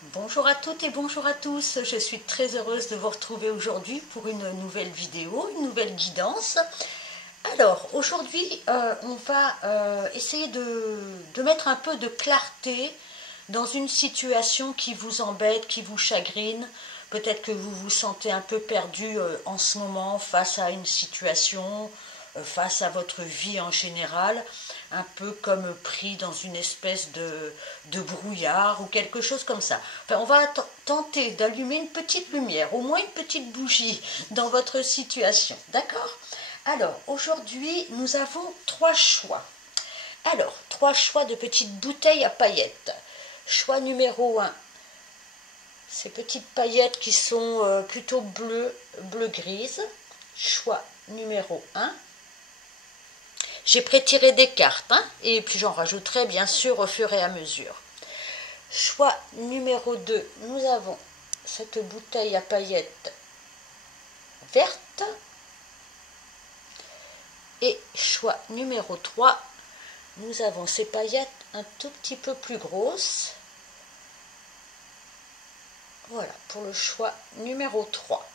Bonjour à toutes et bonjour à tous, je suis très heureuse de vous retrouver aujourd'hui pour une nouvelle vidéo, une nouvelle guidance. Alors aujourd'hui on va essayer de mettre un peu de clarté dans une situation qui vous embête, qui vous chagrine. Peut-être que vous vous sentez un peu perdu en ce moment face à une situation, face à votre vie en général, un peu comme pris dans une espèce de brouillard ou quelque chose comme ça. Enfin, on va tenter d'allumer une petite lumière, au moins une petite bougie dans votre situation, d'accord? Alors, aujourd'hui, nous avons trois choix. Alors, trois choix de petites bouteilles à paillettes. Choix numéro 1, ces petites paillettes qui sont plutôt bleu-grise. Choix numéro 1. J'ai prétiré des cartes, hein, et puis j'en rajouterai bien sûr au fur et à mesure. Choix numéro 2, nous avons cette bouteille à paillettes verte. Et choix numéro 3, nous avons ces paillettes un tout petit peu plus grosses. Voilà, pour le choix numéro 3.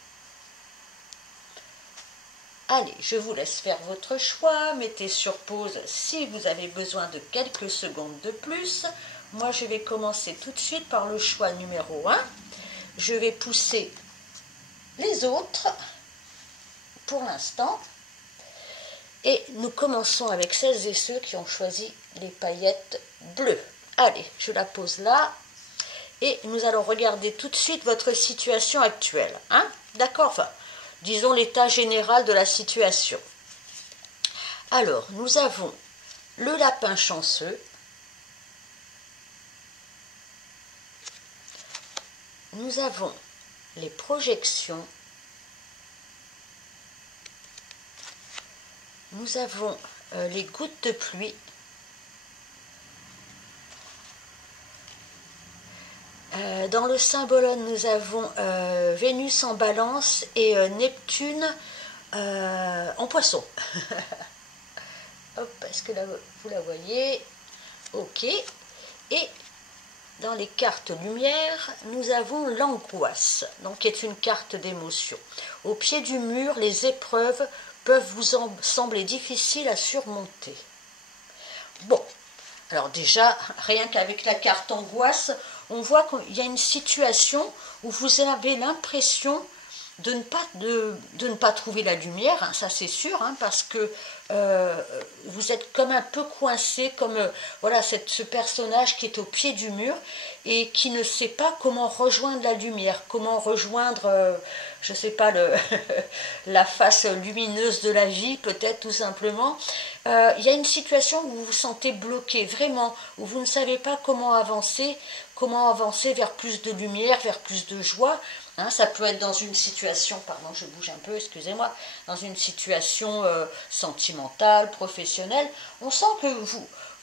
Allez, je vous laisse faire votre choix, mettez sur pause si vous avez besoin de quelques secondes de plus. Moi, je vais commencer tout de suite par le choix numéro 1. Je vais pousser les autres pour l'instant. Et nous commençons avec celles et ceux qui ont choisi les paillettes bleues. Allez, je la pose là. Et nous allons regarder tout de suite votre situation actuelle. Hein? D'accord? Enfin, disons l'état général de la situation. Alors, nous avons le lapin chanceux. Nous avons les projections. Nous avons les gouttes de pluie. Dans le symbole, nous avons Vénus en balance et Neptune en poisson. Hop, est-ce que là, vous la voyez? Ok. Et dans les cartes lumière, nous avons l'angoisse, donc qui est une carte d'émotion. Au pied du mur, les épreuves peuvent vous sembler difficiles à surmonter. Bon, alors déjà, rien qu'avec la carte angoisse, on voit qu'il y a une situation où vous avez l'impression de ne pas trouver la lumière, hein, ça c'est sûr, hein, parce que vous êtes comme un peu coincé, comme voilà ce personnage qui est au pied du mur et qui ne sait pas comment rejoindre la lumière, comment rejoindre, je ne sais pas, la face lumineuse de la vie, peut-être tout simplement. Il y a une situation où vous vous sentez bloqué, vraiment, où vous ne savez pas comment avancer vers plus de lumière, vers plus de joie. Hein, ça peut être dans une situation, pardon, je bouge un peu, excusez-moi, dans une situation sentimentale, professionnelle. On sent que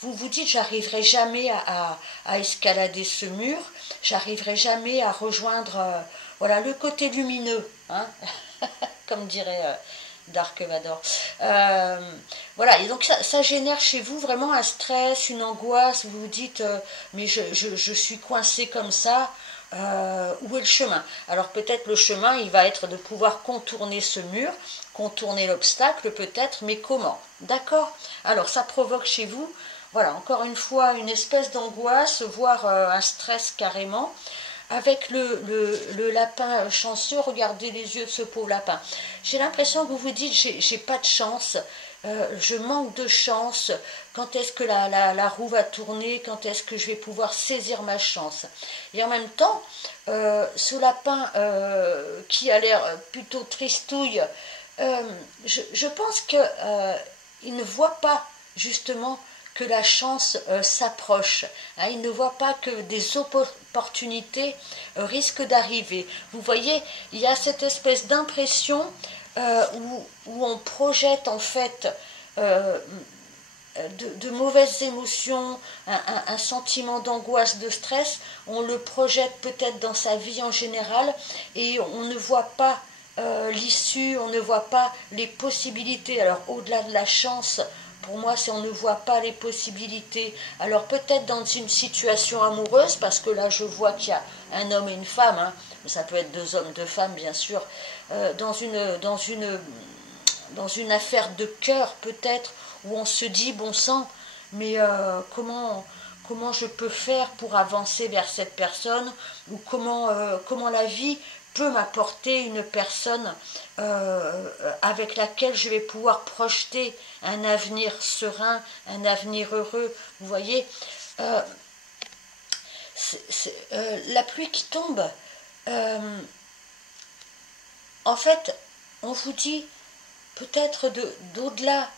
vous dites, j'arriverai jamais à escalader ce mur, j'arriverai jamais à rejoindre voilà, le côté lumineux, hein, comme dirait Dark Vador. Voilà, et donc ça génère chez vous vraiment un stress, une angoisse. Vous vous dites, mais je suis coincé comme ça. Où est le chemin? Alors peut-être le chemin, il va être de pouvoir contourner ce mur, contourner l'obstacle peut-être, mais comment? D'accord? Alors ça provoque chez vous, voilà, encore une fois, une espèce d'angoisse, voire un stress carrément. Avec le lapin chanceux, regardez les yeux de ce pauvre lapin. J'ai l'impression que vous vous dites, j'ai pas de chance, je manque de chance, quand est-ce que la roue va tourner, quand est-ce que je vais pouvoir saisir ma chance. Et en même temps, ce lapin qui a l'air plutôt tristouille, je pense qu'il ne voit pas justement que la chance s'approche. Hein, il ne voit pas que des opportunités risquent d'arriver. Vous voyez, il y a cette espèce d'impression où on projette en fait de mauvaises émotions, un sentiment d'angoisse, de stress, on le projette peut-être dans sa vie en général et on ne voit pas l'issue, on ne voit pas les possibilités. Alors au-delà de la chance, pour moi, si on ne voit pas les possibilités, alors peut-être dans une situation amoureuse, parce que là, je vois qu'il y a un homme et une femme, hein, ça peut être deux hommes, deux femmes, bien sûr, dans une affaire de cœur, peut-être, où on se dit, bon sang, mais comment je peux faire pour avancer vers cette personne, ou comment la vie peut m'apporter une personne avec laquelle je vais pouvoir projeter un avenir serein, un avenir heureux. Vous voyez, la pluie qui tombe, en fait, on vous dit peut-être d'au-delà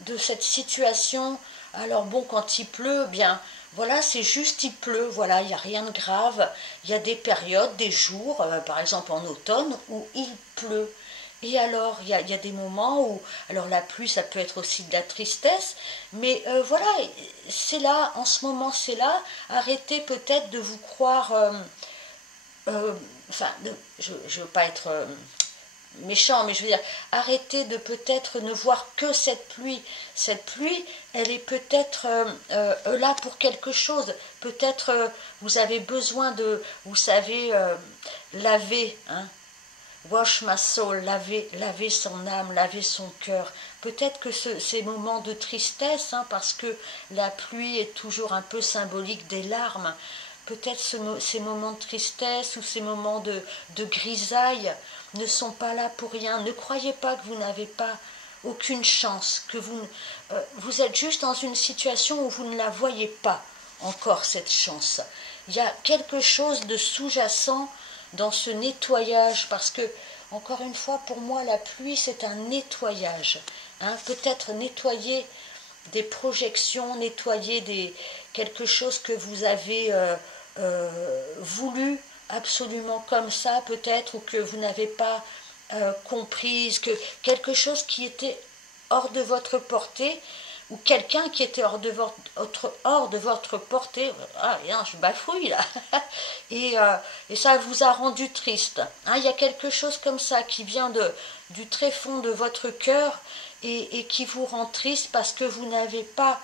de cette situation. Alors bon, quand il pleut, bien voilà, c'est juste il pleut, voilà, il n'y a rien de grave. Il y a des périodes, des jours, par exemple en automne, où il pleut. Et alors, il y a des moments où, alors la pluie, ça peut être aussi de la tristesse, mais voilà, c'est là, en ce moment, c'est là. Arrêtez peut-être de vous croire, enfin, je ne veux pas être méchant, mais je veux dire, arrêtez de peut-être ne voir que cette pluie. Cette pluie, elle est peut-être là pour quelque chose. Peut-être vous avez besoin de, vous savez, laver, hein, wash my soul, laver son âme, laver son cœur. Peut-être que ces moments de tristesse, hein, parce que la pluie est toujours un peu symbolique des larmes, peut-être ces moments de tristesse ou ces moments de grisaille ne sont pas là pour rien. Ne croyez pas que vous n'avez pas aucune chance, que vous êtes juste dans une situation où vous ne la voyez pas encore, cette chance. Il y a quelque chose de sous-jacent dans ce nettoyage, parce que, encore une fois, pour moi, la pluie, c'est un nettoyage. Hein, peut-être nettoyer des projections, nettoyer quelque chose que vous avez voulu absolument comme ça, peut-être, ou que vous n'avez pas comprise, que quelque chose qui était hors de votre portée, ou quelqu'un qui était hors de votre portée. Ah, bien, je bafouille là. Et ça vous a rendu triste. Hein, il y a quelque chose comme ça qui vient du très fond de votre cœur et qui vous rend triste parce que vous n'avez pas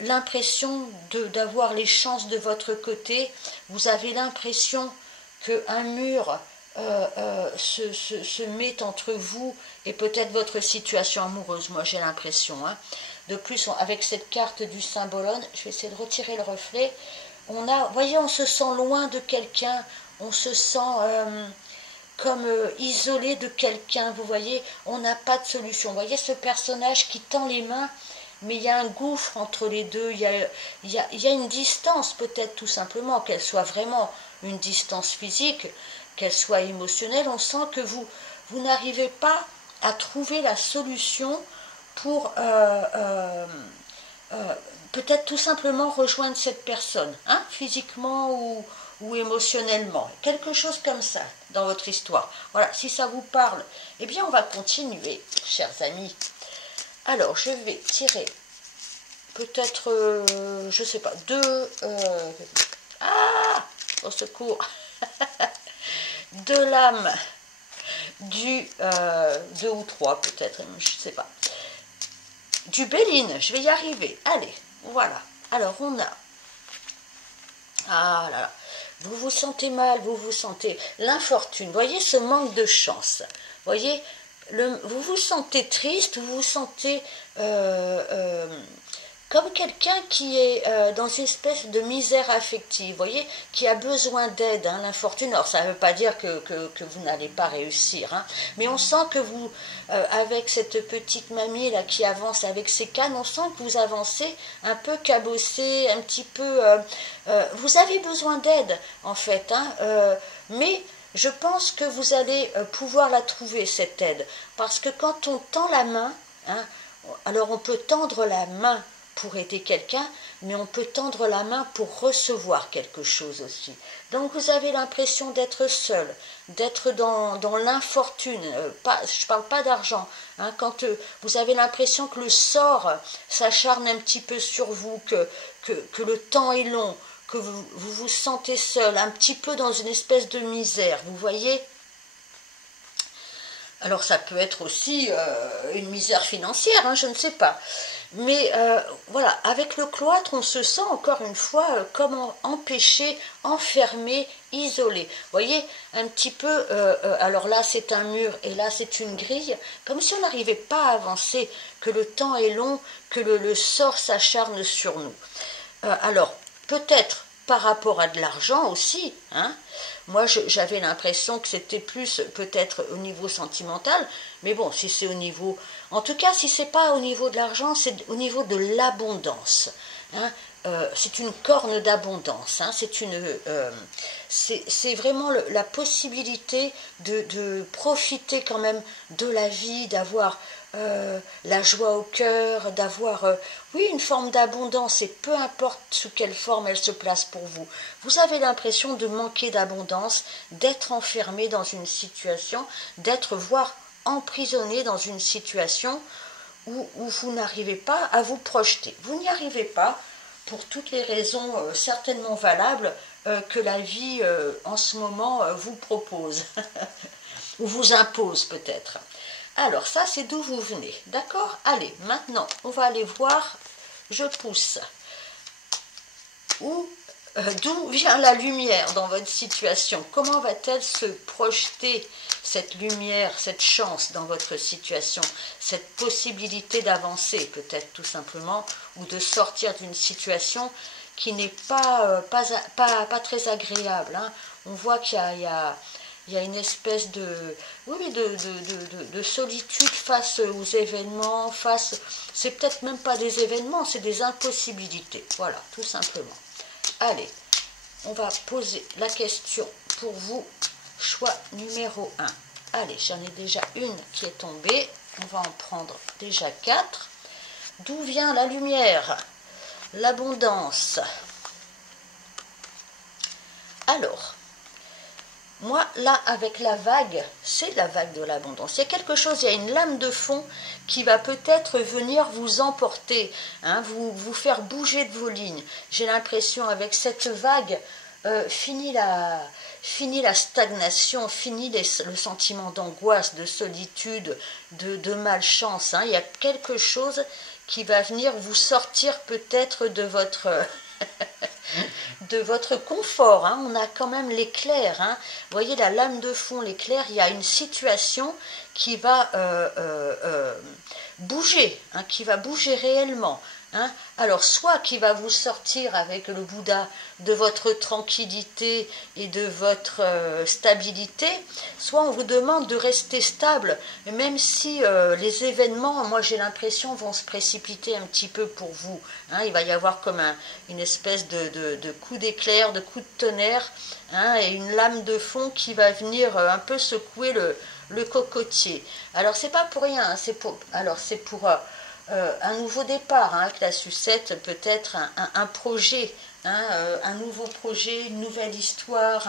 l'impression d'avoir les chances de votre côté. Vous avez l'impression qu'un mur se met entre vous et peut-être votre situation amoureuse. Moi, j'ai l'impression. Hein. De plus, avec cette carte du Saint-Bologne, je vais essayer de retirer le reflet. Voyez, on se sent loin de quelqu'un, on se sent comme isolé de quelqu'un. Vous voyez, on n'a pas de solution. Vous voyez ce personnage qui tend les mains, mais il y a un gouffre entre les deux. Il y a une distance, peut-être tout simplement, qu'elle soit vraiment une distance physique, qu'elle soit émotionnelle. On sent que vous n'arrivez pas à trouver la solution pour peut-être tout simplement rejoindre cette personne, hein, physiquement ou émotionnellement, quelque chose comme ça dans votre histoire. Voilà, si ça vous parle, eh bien on va continuer, chers amis. Alors, je vais tirer peut-être, je sais pas, au secours, deux lames deux ou trois peut-être, je sais pas, du Béline, je vais y arriver. Allez, voilà. Alors, on a... Ah là là. Vous vous sentez mal, vous vous sentez l'infortune. Voyez ce manque de chance. Voyez, vous vous sentez triste, vous vous sentez comme quelqu'un qui est dans une espèce de misère affective, voyez, qui a besoin d'aide, hein, l'infortune. Alors, ça ne veut pas dire que vous n'allez pas réussir, hein, mais on sent que vous, avec cette petite mamie là qui avance avec ses cannes, on sent que vous avancez un peu cabossé, un petit peu... vous avez besoin d'aide, en fait, hein, mais... Je pense que vous allez pouvoir la trouver, cette aide, parce que quand on tend la main, hein, alors on peut tendre la main pour aider quelqu'un, mais on peut tendre la main pour recevoir quelque chose aussi. Donc vous avez l'impression d'être seul, d'être dans l'infortune, je ne parle pas d'argent, hein, quand vous avez l'impression que le sort s'acharne un petit peu sur vous, que le temps est long, que vous vous sentez seul, un petit peu dans une espèce de misère, vous voyez. Alors ça peut être aussi une misère financière, hein, je ne sais pas. Mais voilà, avec le cloître, on se sent encore une fois comme empêché, enfermé, isolé. Vous voyez, un petit peu, alors là c'est un mur et là c'est une grille, comme si on n'arrivait pas à avancer, que le temps est long, que le sort s'acharne sur nous. Alors, peut-être par rapport à de l'argent aussi, hein. Moi j'avais l'impression que c'était plus peut-être au niveau sentimental, mais bon, si c'est au niveau, en tout cas si c'est pas au niveau de l'argent, c'est au niveau de l'abondance, hein. C'est une corne d'abondance, hein. C'est vraiment la possibilité de profiter quand même de la vie, d'avoir la joie au cœur, d'avoir, oui, une forme d'abondance, et peu importe sous quelle forme elle se place pour vous. Vous avez l'impression de manquer d'abondance, d'être enfermé dans une situation, d'être, voire emprisonné dans une situation où vous n'arrivez pas à vous projeter. Vous n'y arrivez pas pour toutes les raisons certainement valables que la vie en ce moment vous propose, ou vous impose peut-être. Alors ça c'est d'où vous venez, d'accord? Allez, maintenant on va aller voir, je pousse, d'où vient la lumière dans votre situation? Comment va-t-elle se projeter, cette lumière, cette chance dans votre situation, cette possibilité d'avancer peut-être tout simplement, ou de sortir d'une situation qui n'est pas très agréable, hein. On voit qu'il y a une espèce de, oui, de solitude face aux événements, c'est peut-être même pas des événements, c'est des impossibilités, voilà, tout simplement. Allez, on va poser la question pour vous, choix numéro 1. Allez, j'en ai déjà une qui est tombée, on va en prendre déjà 4. D'où vient la lumière? L'abondance. Alors, moi, là, avec la vague, c'est la vague de l'abondance. Il y a quelque chose, il y a une lame de fond qui va peut-être venir vous emporter, hein, vous faire bouger de vos lignes. J'ai l'impression, avec cette vague, fini la stagnation, fini le sentiment d'angoisse, de solitude, de malchance, hein. Il y a quelque chose qui va venir vous sortir peut-être de votre... de votre confort, hein. On a quand même l'éclair, hein. Vous voyez la lame de fond, l'éclair, il y a une situation qui va bouger, hein, qui va bouger réellement, hein. Alors soit qui va vous sortir avec le Bouddha de votre tranquillité et de votre stabilité, soit on vous demande de rester stable, même si les événements, moi j'ai l'impression, vont se précipiter un petit peu pour vous, hein. Il va y avoir comme une espèce de coup d'éclair, de coup de tonnerre, hein, et une lame de fond qui va venir un peu secouer le cocotier. Alors c'est pas pour rien, hein, c'est pour un nouveau départ, hein, avec la sucette, peut-être un projet, hein, un nouveau projet, une nouvelle histoire,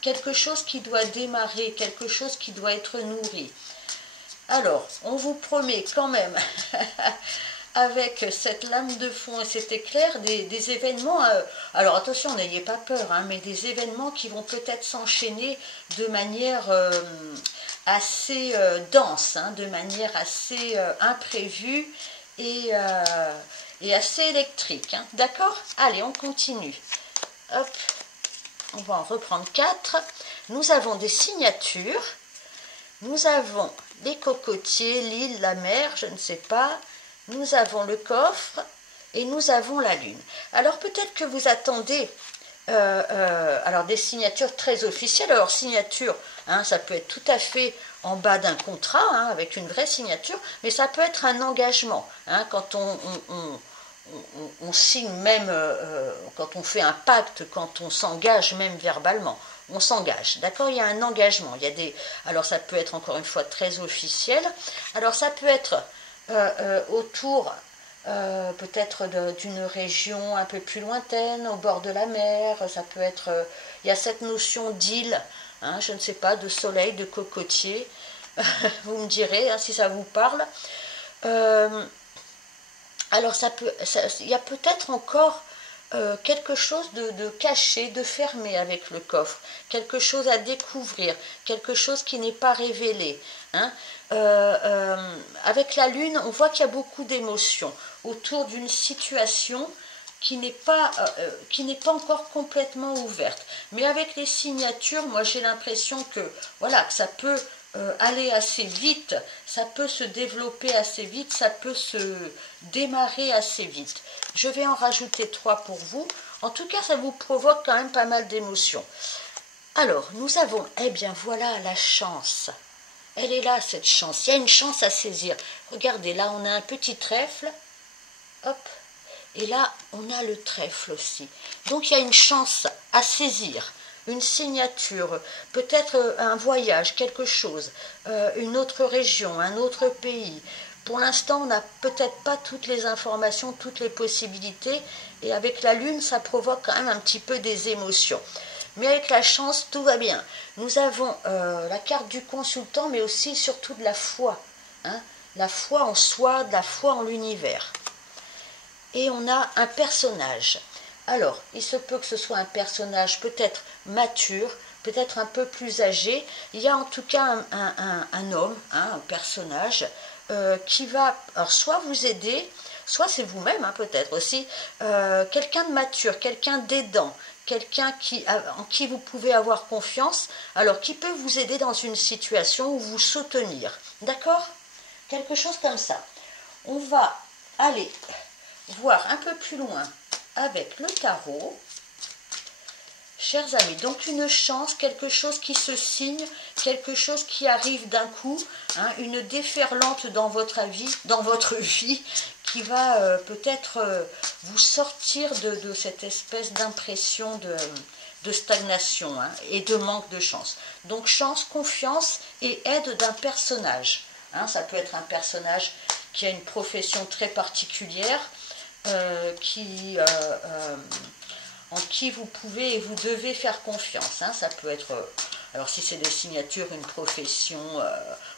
quelque chose qui doit démarrer, quelque chose qui doit être nourri. Alors, on vous promet quand même, avec cette lame de fond et cet éclair, des événements, alors attention, n'ayez pas peur, hein, mais des événements qui vont peut-être s'enchaîner de manière assez dense, hein, de manière assez imprévue et assez électrique, hein. D'accord? Allez, on continue. Hop, on va en reprendre 4. Nous avons des signatures, nous avons les cocotiers, l'île, la mer, je ne sais pas, nous avons le coffre et nous avons la lune. Alors peut-être que vous attendez alors des signatures très officielles. Alors signature, hein, ça peut être tout à fait en bas d'un contrat, hein, avec une vraie signature, mais ça peut être un engagement, hein, quand on signe même, quand on fait un pacte, quand on s'engage même verbalement, on s'engage, d'accord? Il y a un engagement, alors ça peut être encore une fois très officiel, alors ça peut être autour peut-être d'une région un peu plus lointaine, au bord de la mer, ça peut être, il y a cette notion d'île, hein, je ne sais pas, de soleil, de cocotier, vous me direz, hein, si ça vous parle. Alors il y a peut-être encore quelque chose de caché, de fermé avec le coffre, quelque chose à découvrir, quelque chose qui n'est pas révélé. Hein. Avec la lune, on voit qu'il y a beaucoup d'émotions autour d'une situation qui n'est pas encore complètement ouverte. Mais avec les signatures, moi j'ai l'impression que voilà, que ça peut aller assez vite, ça peut se développer assez vite, ça peut se démarrer assez vite. Je vais en rajouter 3 pour vous. En tout cas, ça vous provoque quand même pas mal d'émotions. Alors, nous avons, eh bien voilà la chance. Elle est là, cette chance. Il y a une chance à saisir. Regardez, là, on a un petit trèfle. Hop. Et là, on a le trèfle aussi. Donc, il y a une chance à saisir. Une signature, peut-être un voyage, quelque chose, une autre région, un autre pays. Pour l'instant, on n'a peut-être pas toutes les informations, toutes les possibilités. Et avec la lune, ça provoque quand même un petit peu des émotions. Mais avec la chance, tout va bien. Nous avons la carte du consultant, mais aussi surtout de la foi. Hein, la foi en soi, de la foi en l'univers. Et on a un personnage. Alors, il se peut que ce soit un personnage peut-être mature, peut-être un peu plus âgé. Il y a en tout cas un homme, hein, un personnage, qui va alors, soit vous aider, soit c'est vous-même hein, peut-être aussi, quelqu'un de mature, quelqu'un d'aidant, quelqu'un en qui vous pouvez avoir confiance, alors qui peut vous aider dans une situation ou vous soutenir. D'accord? Quelque chose comme ça. On va aller voir un peu plus loin avec le tarot. Chers amis, donc une chance, quelque chose qui se signe, quelque chose qui arrive d'un coup, hein, une déferlante dans votre vie, qui va peut-être vous sortir de cette espèce d'impression de stagnation hein, et de manque de chance. Donc chance, confiance et aide d'un personnage. Hein, ça peut être un personnage qui a une profession très particulière, en qui vous pouvez et vous devez faire confiance. Hein. Ça peut être, alors si c'est des signatures, une profession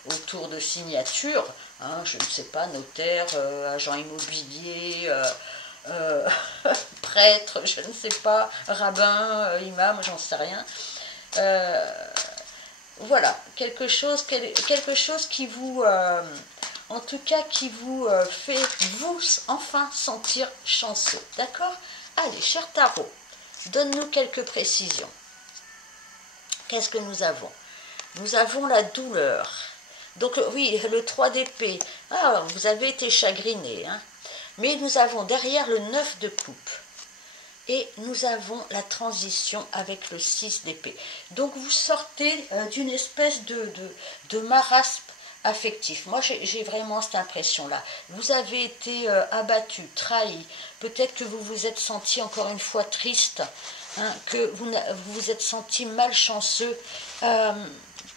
autour de signatures, hein, je ne sais pas, notaire, agent immobilier, prêtre, je ne sais pas, rabbin, imam, j'en sais rien. Voilà, quelque chose qui vous... en tout cas, qui vous fait vous enfin sentir chanceux. D'accord? Allez, cher tarot, donne-nous quelques précisions. Qu'est-ce que nous avons? Nous avons la douleur. Donc oui, le 3 d'épée. Ah, vous avez été chagriné. Hein? Mais nous avons derrière le 9 de coupe. Et nous avons la transition avec le 6 d'épée. Donc vous sortez d'une espèce de marasme affectif. Moi, j'ai vraiment cette impression-là. Vous avez été abattu, trahi. Peut-être que vous vous êtes senti encore une fois triste, hein, que vous vous êtes senti malchanceux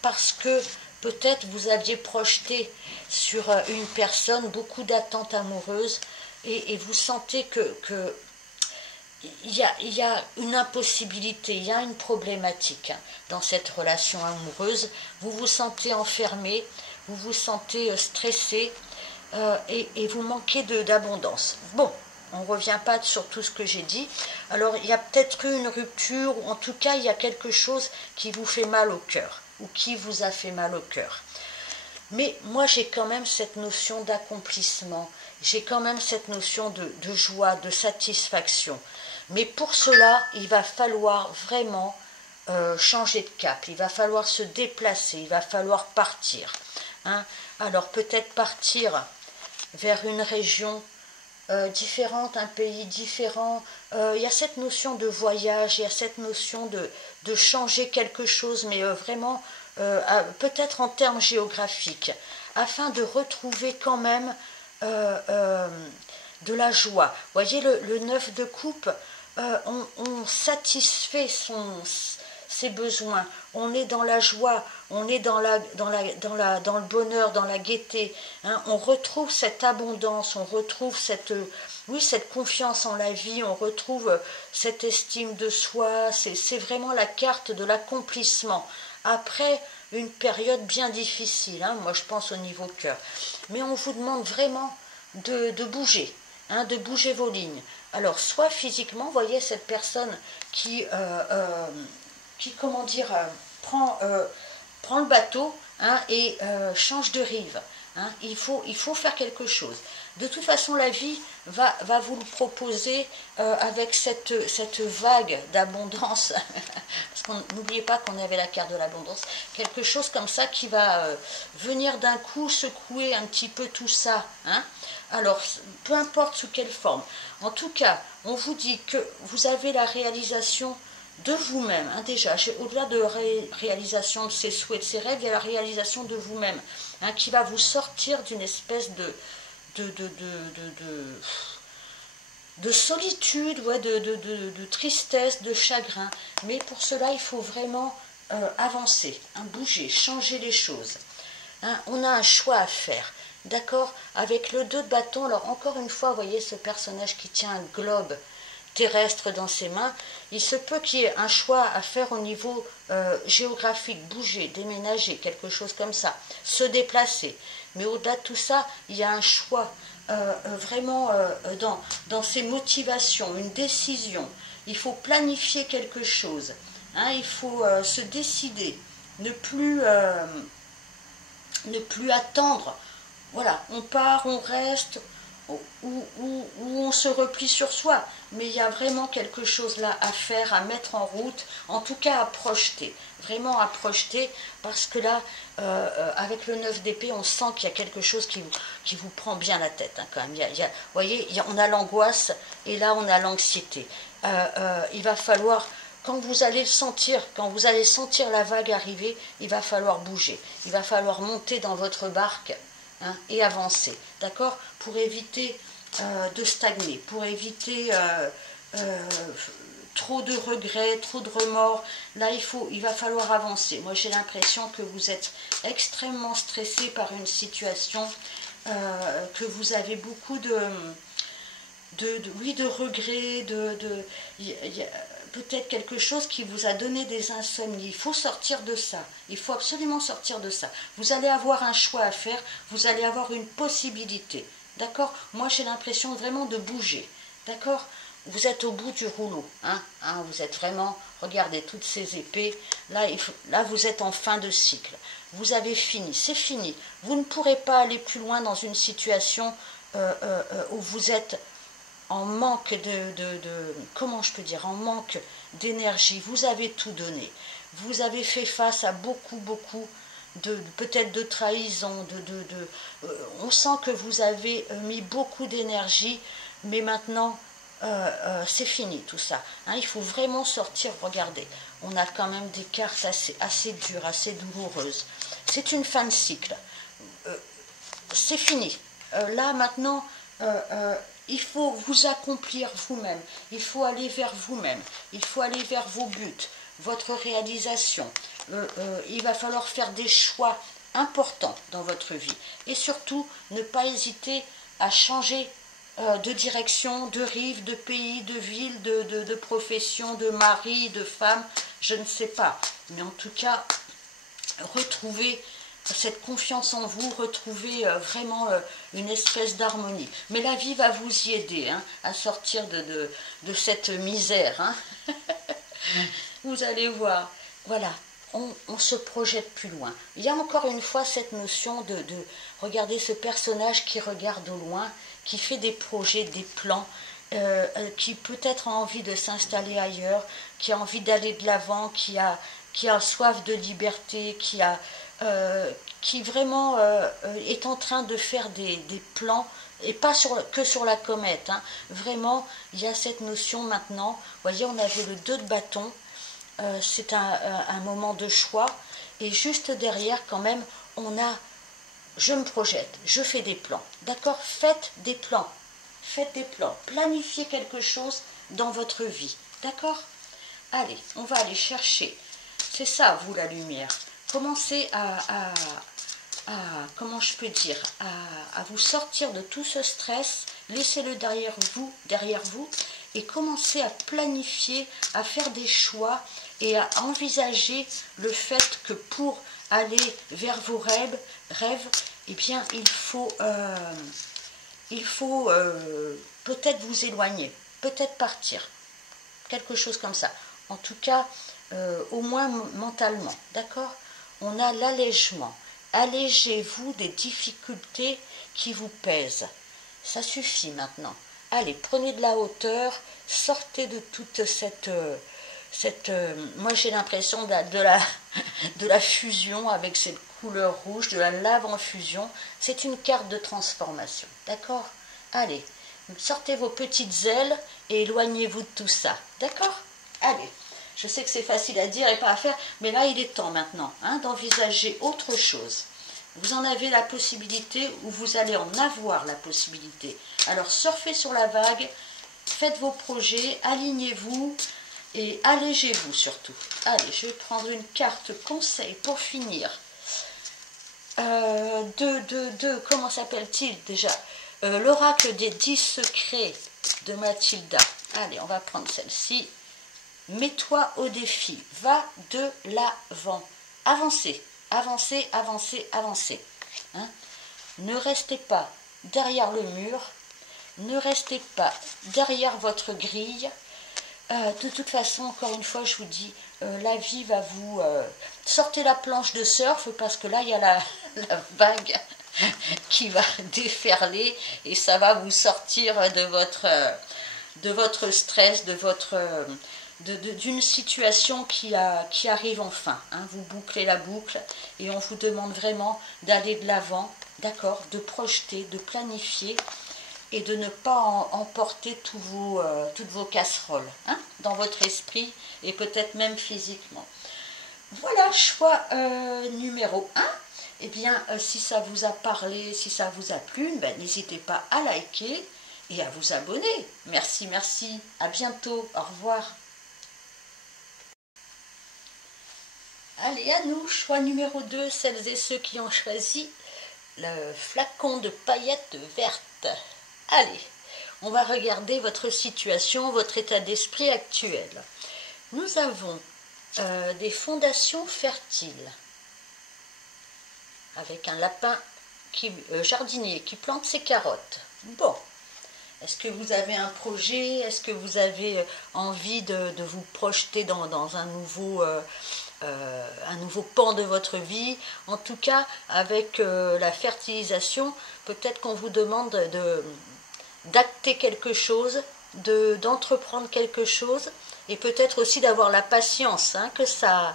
parce que peut-être vous aviez projeté sur une personne beaucoup d'attentes amoureuses et vous sentez que il y a une impossibilité, il y a une problématique hein, dans cette relation amoureuse. Vous vous sentez enfermé, vous vous sentez stressé et vous manquez d'abondance. Bon, on ne revient pas sur tout ce que j'ai dit. Alors, il y a peut-être eu une rupture, ou en tout cas, il y a quelque chose qui vous fait mal au cœur, ou qui vous a fait mal au cœur. Mais moi, j'ai quand même cette notion d'accomplissement, j'ai quand même cette notion de joie, de satisfaction. Mais pour cela, il va falloir vraiment changer de cap, il va falloir se déplacer, il va falloir partir. Hein. Alors peut-être partir vers une région différente, un pays différent. Il y a cette notion de voyage, il y a cette notion de changer quelque chose, mais vraiment peut-être en termes géographiques, afin de retrouver quand même de la joie. Vous voyez, le 9 de coupe, on satisfait ses besoins, on est dans la joie, on est dans le bonheur, dans la gaieté, hein, on retrouve cette abondance, on retrouve cette confiance en la vie, on retrouve cette estime de soi, c'est vraiment la carte de l'accomplissement, après une période bien difficile, hein, moi je pense au niveau cœur, mais on vous demande vraiment de bouger, hein, de bouger vos lignes, Alors, soit physiquement, vous voyez cette personne comment dire, prend le bateau, hein, et change de rive. Hein. Il faut faire quelque chose. De toute façon, la vie va vous le proposer avec cette vague d'abondance. Parce qu'on n'oubliez pas qu'on avait la carte de l'abondance. Quelque chose comme ça qui va venir d'un coup secouer un petit peu tout ça. Hein. Alors, peu importe sous quelle forme. En tout cas, on vous dit que vous avez la réalisation de vous-même, hein, déjà, au-delà de réalisation de ses souhaits, de ses rêves, il y a la réalisation de vous-même, hein, qui va vous sortir d'une espèce de solitude, ouais, de tristesse, de chagrin. Mais pour cela, il faut vraiment avancer, hein, bouger, changer les choses. Hein, on a un choix à faire. D'accord? Avec le 2 de bâton, alors encore une fois, vous voyez ce personnage qui tient un globe terrestre dans ses mains, il se peut qu'il y ait un choix à faire au niveau géographique, bouger, déménager, quelque chose comme ça, se déplacer. Mais au-delà de tout ça, il y a un choix vraiment dans ses motivations, une décision. Il faut planifier quelque chose, hein, il faut se décider, ne plus attendre. Voilà, on part, on reste, ou on se replie sur soi. Mais il y a vraiment quelque chose là à faire, à mettre en route, en tout cas à projeter. Vraiment à projeter, parce que là, avec le 9 d'épée, on sent qu'il y a quelque chose qui vous prend bien la tête, hein, quand même. Vous voyez, on a l'angoisse, et là on a l'anxiété. Il va falloir... Quand vous allez le sentir, quand vous allez sentir la vague arriver, il va falloir bouger. Il va falloir monter dans votre barque, hein, et avancer, d'accord? Pour éviter de stagner, pour éviter trop de regrets, trop de remords. Là, il va falloir avancer. Moi, j'ai l'impression que vous êtes extrêmement stressé par une situation, que vous avez beaucoup de regrets, peut-être quelque chose qui vous a donné des insomnies. Il faut sortir de ça. Il faut absolument sortir de ça. Vous allez avoir un choix à faire. Vous allez avoir une possibilité. D'accord? Moi, j'ai l'impression vraiment de bouger. D'accord? Vous êtes au bout du rouleau. Hein? Vous êtes vraiment... Regardez, toutes ces épées. Là, vous êtes en fin de cycle. Vous avez fini. C'est fini. Vous ne pourrez pas aller plus loin dans une situation où vous êtes en manque comment je peux dire, en manque d'énergie. Vous avez tout donné. Vous avez fait face à beaucoup peut-être de trahison, on sent que vous avez mis beaucoup d'énergie, mais maintenant c'est fini tout ça. Hein, il faut vraiment sortir. Regardez, on a quand même des cartes assez dures, assez douloureuses. C'est une fin de cycle. C'est fini. Là maintenant, il faut vous accomplir vous-même, il faut aller vers vous-même, il faut aller vers vos buts, votre réalisation. Il va falloir faire des choix importants dans votre vie. Et surtout, ne pas hésiter à changer de direction, de rive, de pays, de ville, de profession, de mari, de femme, je ne sais pas. Mais en tout cas, retrouver cette confiance en vous, retrouver vraiment une espèce d'harmonie. Mais la vie va vous y aider, hein, à sortir de cette misère. Hein. Vous allez voir. Voilà, on se projette plus loin. Il y a encore une fois cette notion de regarder ce personnage qui regarde au loin, qui fait des projets, des plans, qui peut-être a envie de s'installer ailleurs, qui a envie d'aller de l'avant, qui a soif de liberté, qui vraiment est en train de faire des plans, et pas que sur la comète. Hein. Vraiment, il y a cette notion maintenant. Vous voyez, on avait le 2 de bâton, c'est un moment de choix, et juste derrière, quand même, on a, je me projette, je fais des plans. D'accord? Faites des plans. Faites des plans. Planifiez quelque chose dans votre vie. D'accord? Allez, on va aller chercher. C'est ça, vous, la lumière. Commencez comment je peux dire, à vous sortir de tout ce stress, laissez-le derrière vous, et commencez à planifier, à faire des choix, et à envisager le fait que pour aller vers vos rêves, eh bien, il faut peut-être vous éloigner. peut-être partir. Quelque chose comme ça. En tout cas, au moins mentalement, d'accord? On a l'allègement. Allégez-vous des difficultés qui vous pèsent. Ça suffit maintenant. Allez, prenez de la hauteur, sortez de toute cette moi j'ai l'impression de la fusion avec cette couleur rouge, de la lave en fusion. C'est une carte de transformation, d'accord? Allez, sortez vos petites ailes et éloignez-vous de tout ça, d'accord? Allez, je sais que c'est facile à dire et pas à faire, mais là il est temps maintenant d'envisager autre chose. Vous en avez la possibilité ou vous allez en avoir la possibilité. Alors surfez sur la vague, faites vos projets, alignez-vous et allégez-vous surtout. Allez, je vais prendre une carte conseil pour finir. Comment s'appelle-t-il déjà? L'oracle des 10 secrets de Mathilda. Allez, on va prendre celle-ci. Mets-toi au défi, va de l'avant. Avancez, avancez, avancez, avancez. Ne restez pas derrière le mur, ne restez pas derrière votre grille. De toute façon, encore une fois, je vous dis, la vie va vous... sortez la planche de surf parce que là, il y a la vague qui va déferler et ça va vous sortir de votre stress, d'une situation qui arrive enfin. Vous bouclez la boucle et on vous demande vraiment d'aller de l'avant, d'accord, de projeter, de planifier et de ne pas emporter toutes vos casseroles dans votre esprit et peut-être même physiquement. Voilà, choix numéro 1. Eh bien, si ça vous a parlé, si ça vous a plu, n'hésitez pas à liker et à vous abonner. Merci, merci. À bientôt. Au revoir. Allez, à nous, choix numéro 2, celles et ceux qui ont choisi le flacon de paillettes vertes. Allez, on va regarder votre situation, votre état d'esprit actuel. Nous avons des fondations fertiles avec un lapin jardinier qui plante ses carottes. Bon, est-ce que vous avez un projet? Est-ce que vous avez envie de vous projeter dans un nouveau pan de votre vie? En tout cas, avec la fertilisation, peut-être qu'on vous demande d'acter quelque chose, d'entreprendre quelque chose, et peut-être aussi d'avoir la patience, que ça,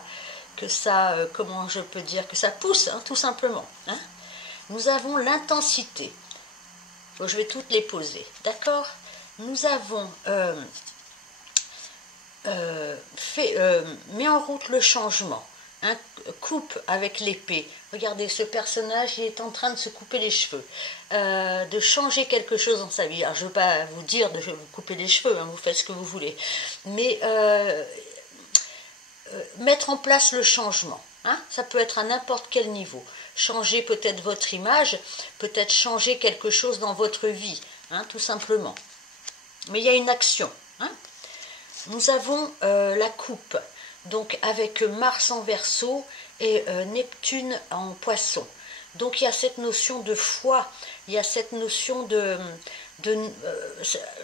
comment je peux dire, que ça pousse, tout simplement. Nous avons l'intensité. Bon, je vais toutes les poser, d'accord? Nous avons mis en route le changement. Coupe avec l'épée. Regardez, ce personnage, il est en train de se couper les cheveux, de changer quelque chose dans sa vie. Alors, je ne veux pas vous dire de vous couper les cheveux, vous faites ce que vous voulez, mais mettre en place le changement. Ça peut être à n'importe quel niveau. Changer peut-être votre image, peut-être changer quelque chose dans votre vie, tout simplement. Mais il y a une action. Nous avons la coupe, donc avec Mars en Verseau et Neptune en Poisson. Donc il y a cette notion de foi, il y a cette notion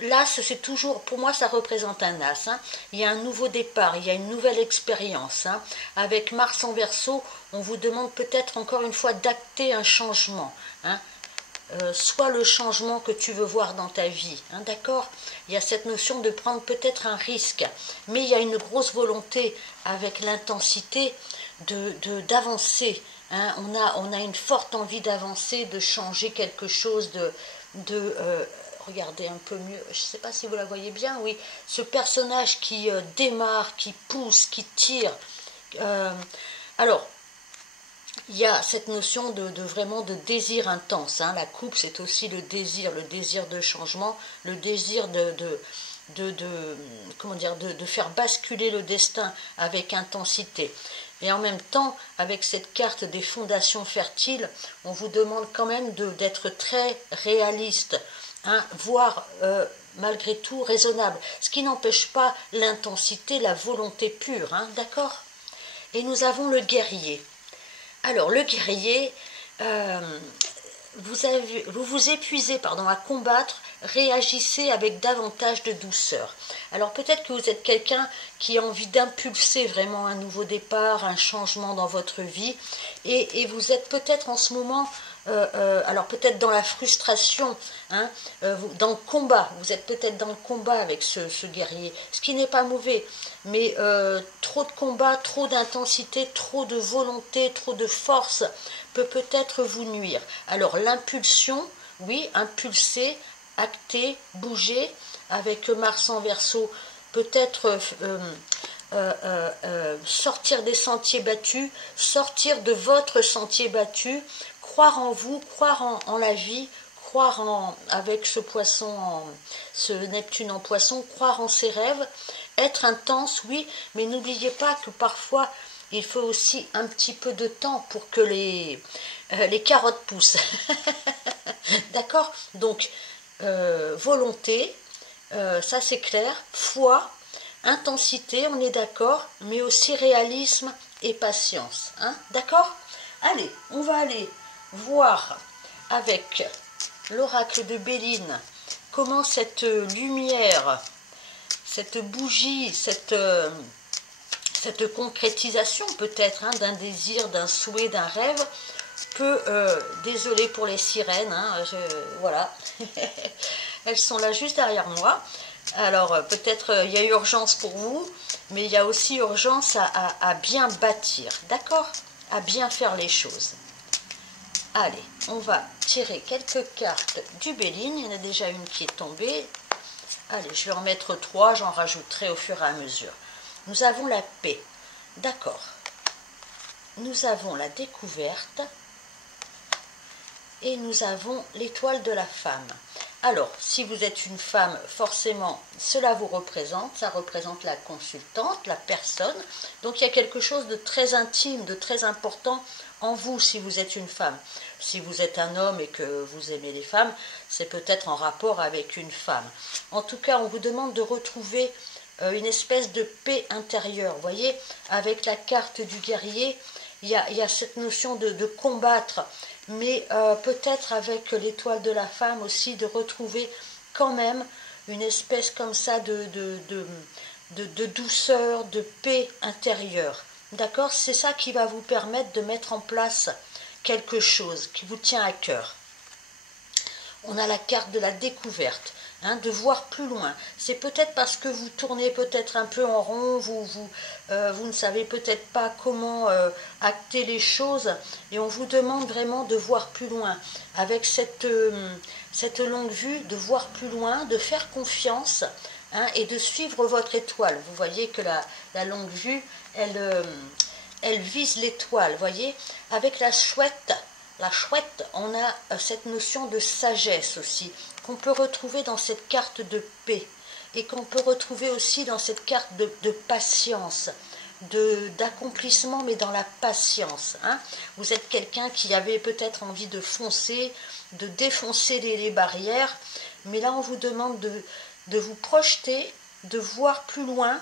l'as, c'est toujours, pour moi ça représente un as. Il y a un nouveau départ, il y a une nouvelle expérience. Avec Mars en Verseau, on vous demande peut-être encore une fois d'acter un changement. Soit le changement que tu veux voir dans ta vie, d'accord? Il y a cette notion de prendre peut-être un risque, mais il y a une grosse volonté avec l'intensité d'avancer. On a une forte envie d'avancer, de changer quelque chose, regardez un peu mieux, je ne sais pas si vous la voyez bien, oui, ce personnage qui démarre, qui pousse, qui tire. Alors, il y a cette notion vraiment de désir intense. La coupe, c'est aussi le désir de changement, le désir comment dire, de faire basculer le destin avec intensité. Et en même temps, avec cette carte des fondations fertiles, on vous demande quand même d'être très réaliste, voire malgré tout raisonnable, ce qui n'empêche pas l'intensité, la volonté pure, d'accord? Et nous avons le guerrier. Alors, le guerrier, vous vous épuisez à combattre, réagissez avec davantage de douceur. Alors peut-être que vous êtes quelqu'un qui a envie d'impulser vraiment un nouveau départ, un changement dans votre vie, et vous êtes peut-être en ce moment, alors peut-être dans la frustration, hein, dans le combat, vous êtes peut-être dans le combat avec ce guerrier, ce qui n'est pas mauvais, mais trop de combat, trop d'intensité, trop de volonté, trop de force peut peut-être vous nuire. Alors l'impulsion, oui, impulser, acter, bouger, avec Mars en Verseau, peut-être sortir des sentiers battus, sortir de votre sentier battu, croire en vous, croire en la vie, croire avec ce poisson, ce Neptune en poisson, croire en ses rêves, être intense, oui, mais n'oubliez pas que parfois il faut aussi un petit peu de temps pour que les carottes poussent. D'accord? Donc, volonté, ça c'est clair, foi, intensité, on est d'accord, mais aussi réalisme et patience. Hein? D'accord? Allez, on va aller voir avec l'oracle de Béline comment cette lumière, cette bougie, cette concrétisation peut-être d'un désir, d'un souhait, d'un rêve peut, désolé pour les sirènes, hein, voilà, elles sont là juste derrière moi. Alors peut-être il y a urgence pour vous, mais il y a aussi urgence à bien bâtir, d'accord? À bien faire les choses. Allez, on va tirer quelques cartes du Béline, il y en a déjà une qui est tombée. Allez, je vais en mettre 3, j'en rajouterai au fur et à mesure. Nous avons la paix, d'accord. Nous avons la découverte et nous avons l'étoile de la femme. Alors, si vous êtes une femme, forcément, cela vous représente, ça représente la consultante, la personne. Donc, il y a quelque chose de très intime, de très important en vous si vous êtes une femme. Si vous êtes un homme et que vous aimez les femmes, c'est peut-être en rapport avec une femme. En tout cas, on vous demande de retrouver une espèce de paix intérieure. Vous voyez, avec la carte du guerrier, il y a cette notion de combattre, mais peut-être avec l'étoile de la femme aussi, de retrouver quand même une espèce comme ça de douceur, de paix intérieure. D'accord? C'est ça qui va vous permettre de mettre en place quelque chose qui vous tient à cœur. On a la carte de la découverte, hein, de voir plus loin. C'est peut-être parce que vous tournez peut-être un peu en rond, vous ne savez peut-être pas comment acter les choses, et on vous demande vraiment de voir plus loin, avec cette longue vue, de voir plus loin, de faire confiance, hein, et de suivre votre étoile. Vous voyez que la longue vue, elle vise l'étoile, voyez, avec la chouette, on a cette notion de sagesse aussi, qu'on peut retrouver dans cette carte de paix, et qu'on peut retrouver aussi dans cette carte de patience, d'accomplissement, mais dans la patience. Hein. Vous êtes quelqu'un qui avait peut-être envie de foncer, de défoncer les barrières, mais là on vous demande de vous projeter, de voir plus loin.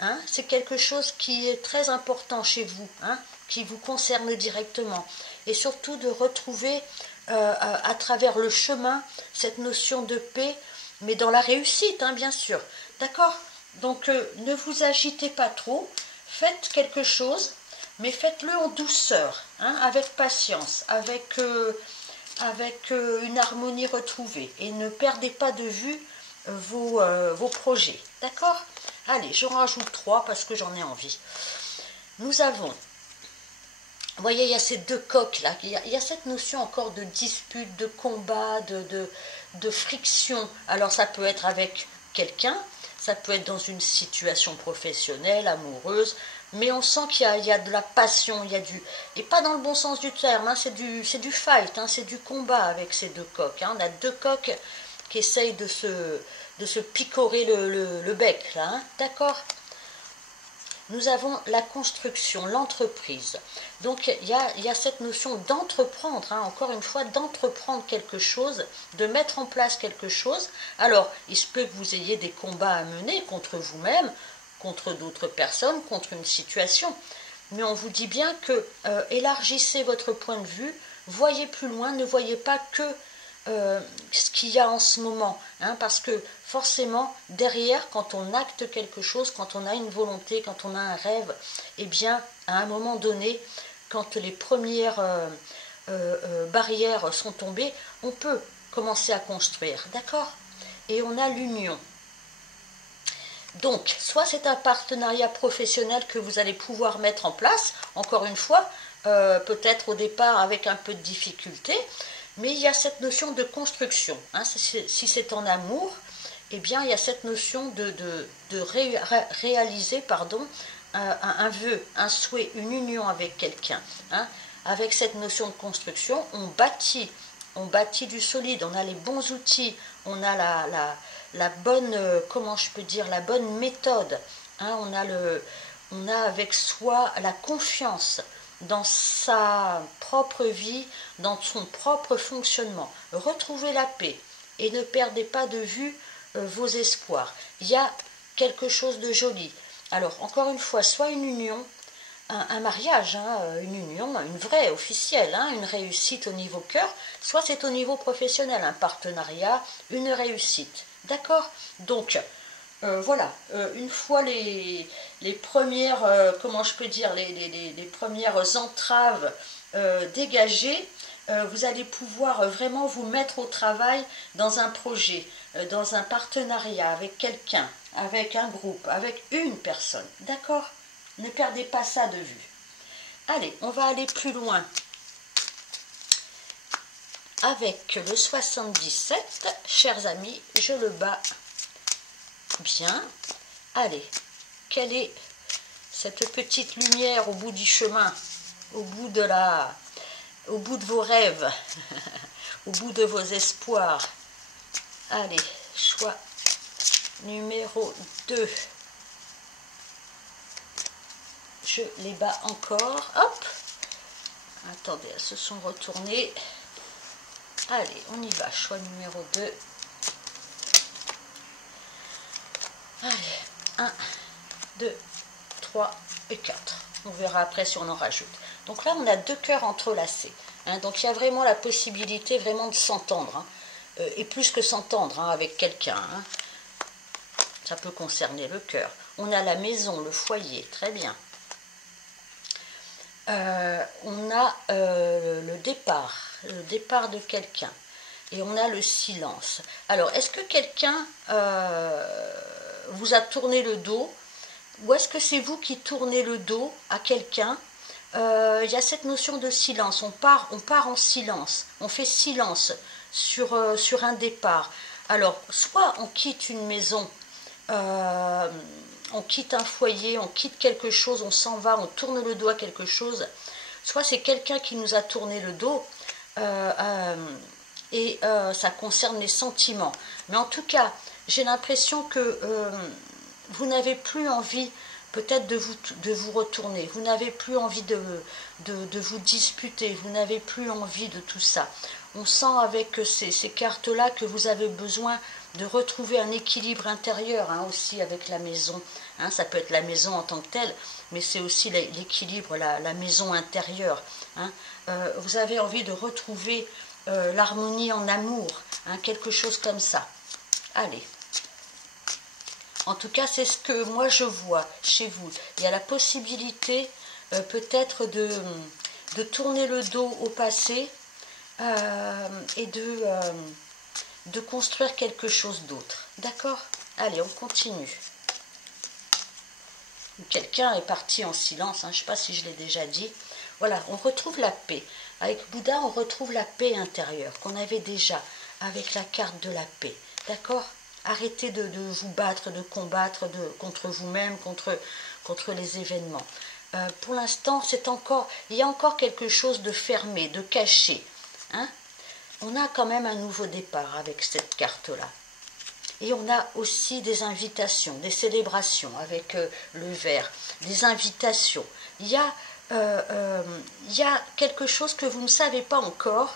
Hein. C'est quelque chose qui est très important chez vous, hein, qui vous concerne directement. Et surtout de retrouver à travers le chemin cette notion de paix, mais dans la réussite, hein, bien sûr. D'accord? Donc ne vous agitez pas trop, faites quelque chose, mais faites-le en douceur, hein, avec patience, avec une harmonie retrouvée. Et ne perdez pas de vue vos projets. D'accord? Allez, j'en rajoute 3 parce que j'en ai envie. Nous avons... Vous voyez, il y a ces deux coques là, il y a cette notion encore de dispute, de combat, de friction. Alors ça peut être avec quelqu'un, ça peut être dans une situation professionnelle, amoureuse, mais on sent qu'il y a de la passion, il y a et pas dans le bon sens du terme, hein, c'est du fight, hein, c'est du combat avec ces deux coques. Hein. On a deux coques qui essayent de se picorer le bec, là, hein, d'accord? Nous avons la construction, l'entreprise. Donc, il y a cette notion d'entreprendre, hein, encore une fois, d'entreprendre quelque chose, de mettre en place quelque chose. Alors, il se peut que vous ayez des combats à mener contre vous-même, contre d'autres personnes, contre une situation. Mais on vous dit bien que élargissez votre point de vue, voyez plus loin, ne voyez pas que ce qu'il y a en ce moment, hein, parce que forcément, derrière, quand on acte quelque chose, quand on a une volonté, quand on a un rêve, eh bien, à un moment donné, quand les premières barrières sont tombées, on peut commencer à construire, d'accord? Et on a l'union. Donc, soit c'est un partenariat professionnel que vous allez pouvoir mettre en place, encore une fois, peut-être au départ avec un peu de difficulté, mais il y a cette notion de construction. Hein, si c'est en amour, eh bien, il y a cette notion de réaliser un vœu, un souhait, une union avec quelqu'un. Hein. Avec cette notion de construction, on bâtit du solide, on a les bons outils, on a la bonne, comment je peux dire, la bonne méthode. Hein, on a avec soi la confiance dans sa propre vie, dans son propre fonctionnement. Retrouvez la paix et ne perdez pas de vue vos espoirs. Il y a quelque chose de joli. Alors, encore une fois, soit une union, un mariage, hein, une union, une vraie, officielle, hein, une réussite au niveau cœur, soit c'est au niveau professionnel, un partenariat, une réussite. D'accord? Donc, voilà, une fois les premières, comment je peux dire, les premières entraves dégagées, vous allez pouvoir vraiment vous mettre au travail dans un projet, dans un partenariat avec quelqu'un, avec un groupe, avec une personne. D'accord? Ne perdez pas ça de vue. Allez, on va aller plus loin avec le 77. Chers amis, je le bats bien. Allez, quelle est cette petite lumière au bout du chemin, au bout de vos rêves, au bout de vos espoirs? Allez, choix numéro 2. Je les bats encore. Hop. Attendez, elles se sont retournées. Allez, on y va. Choix numéro 2. Allez, 1, 2, 3 et 4. On verra après si on en rajoute. Donc là, on a 2 cœurs entrelacés. Hein, donc il y a vraiment la possibilité vraiment de s'entendre. Hein, et plus que s'entendre, hein, avec quelqu'un. Hein. Ça peut concerner le cœur. On a la maison, le foyer. Très bien. On a le départ de quelqu'un. Et on a le silence. Alors, est-ce que quelqu'un vous a tourné le dos? Ou est-ce que c'est vous qui tournez le dos à quelqu'un? Il y a cette notion de silence. On part en silence. On fait silence sur un départ. Alors, soit on quitte une maison, on quitte un foyer, on quitte quelque chose, on s'en va, on tourne le dos à quelque chose. Soit c'est quelqu'un qui nous a tourné le dos et ça concerne les sentiments. Mais en tout cas, j'ai l'impression que vous n'avez plus envie peut-être de vous retourner. Vous n'avez plus envie de vous disputer. Vous n'avez plus envie de tout ça. On sent avec ces cartes-là que vous avez besoin de retrouver un équilibre intérieur, hein, aussi avec la maison. Hein, ça peut être la maison en tant que telle, mais c'est aussi l'équilibre, la maison intérieure. Hein. Vous avez envie de retrouver l'harmonie en amour, hein, quelque chose comme ça. Allez. En tout cas, c'est ce que moi je vois chez vous. Il y a la possibilité peut-être de tourner le dos au passé et de construire quelque chose d'autre. D'accord? Allez, on continue. Quelqu'un est parti en silence, hein, je ne sais pas si je l'ai déjà dit. Voilà, on retrouve la paix. Avec Bouddha, on retrouve la paix intérieure qu'on avait déjà avec la carte de la paix. D'accord? Arrêtez de vous battre, de combattre contre vous-même, contre les événements. Pour l'instant, il y a encore quelque chose de fermé, de caché. Hein? On a quand même un nouveau départ avec cette carte-là. Et on a aussi des invitations, des célébrations avec le vert, des invitations. Il y a quelque chose que vous ne savez pas encore,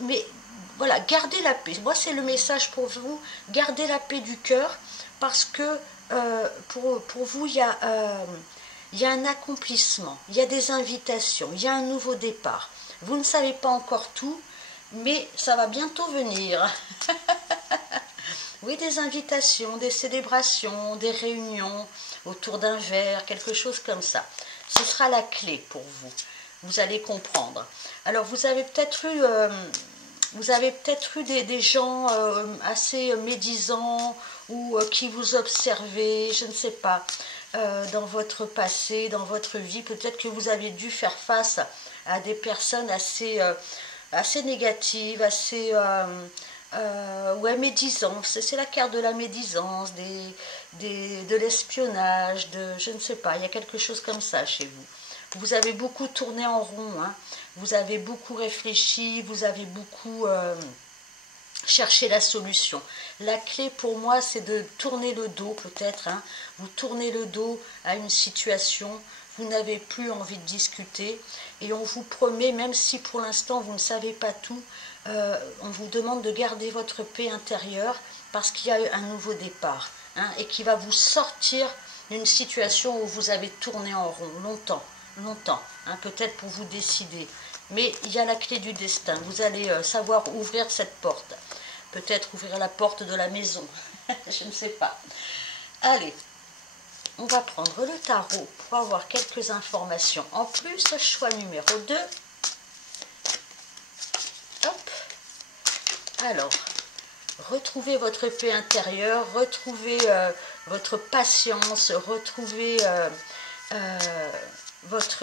mais voilà, gardez la paix. Moi, c'est le message pour vous, gardez la paix du cœur, parce que pour vous, il y a un accomplissement, il y a des invitations, il y a un nouveau départ. Vous ne savez pas encore tout, mais ça va bientôt venir. Oui, des invitations, des célébrations, des réunions autour d'un verre, quelque chose comme ça. Ce sera la clé pour vous. Vous allez comprendre. Alors, vous avez peut-être eu des gens assez médisants ou qui vous observaient, je ne sais pas, dans votre passé, dans votre vie. Peut-être que vous avez dû faire face à des personnes assez négatives, ouais, médisance, c'est la carte de la médisance, de l'espionnage, je ne sais pas, il y a quelque chose comme ça chez vous. Vous avez beaucoup tourné en rond, hein. Vous avez beaucoup réfléchi, vous avez beaucoup cherché la solution. La clé pour moi, c'est de tourner le dos peut-être, hein. Vous tournez le dos à une situation, vous n'avez plus envie de discuter, et on vous promet, même si pour l'instant vous ne savez pas tout, on vous demande de garder votre paix intérieure parce qu'il y a un nouveau départ, hein, et qui va vous sortir d'une situation où vous avez tourné en rond longtemps, hein, peut-être pour vous décider. Mais il y a la clé du destin. Vous allez savoir ouvrir cette porte. Peut-être ouvrir la porte de la maison. Je ne sais pas. Allez, on va prendre le tarot pour avoir quelques informations. En plus, choix numéro 2. Hop. Alors, retrouvez votre paix intérieure, retrouvez votre patience, retrouvez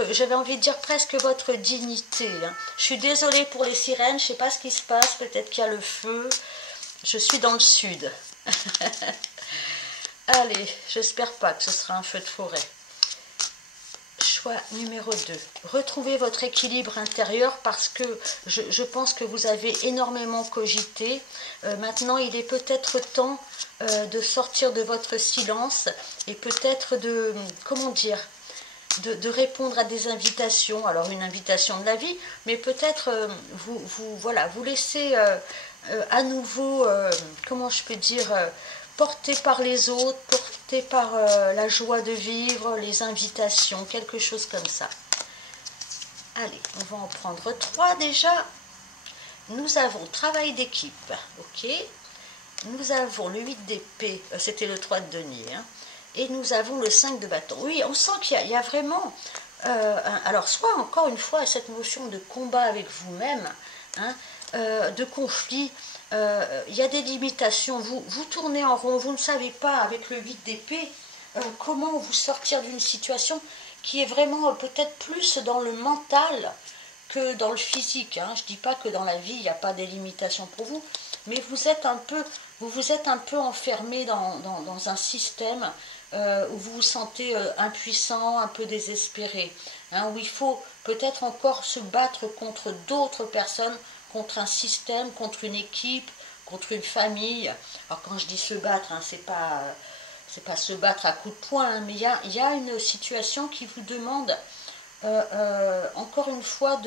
j'avais envie de dire presque votre dignité, hein. Je suis désolée pour les sirènes, je ne sais pas ce qui se passe, peut-être qu'il y a le feu. Je suis dans le sud. Allez, j'espère pas que ce sera un feu de forêt. Choix numéro 2. Retrouvez votre équilibre intérieur parce que je pense que vous avez énormément cogité. Maintenant, il est peut-être temps de sortir de votre silence et peut-être de, comment dire, de répondre à des invitations. Alors, une invitation de la vie, mais peut-être vous laissez à nouveau, comment je peux dire, porté par les autres, porté par la joie de vivre, les invitations, quelque chose comme ça. Allez, on va en prendre 3 déjà. Nous avons travail d'équipe, ok. Nous avons le 8 d'épée, c'était le 3 de denier, hein. Et nous avons le 5 de bâton. Oui, on sent qu'il y a vraiment, alors soit encore une fois cette notion de combat avec vous-même, hein, de conflit. Il y a des limitations, vous tournez en rond, vous ne savez pas avec le 8 d'épée comment vous sortir d'une situation qui est vraiment peut-être plus dans le mental que dans le physique, hein. Je ne dis pas que dans la vie il n'y a pas des limitations pour vous, mais vous vous êtes un peu enfermé dans un système où vous vous sentez impuissant, un peu désespéré, hein, où il faut peut-être encore se battre contre d'autres personnes, contre un système, contre une équipe, contre une famille. Alors quand je dis se battre, hein, c'est pas se battre à coups de poing, hein, mais il y a une situation qui vous demande encore une fois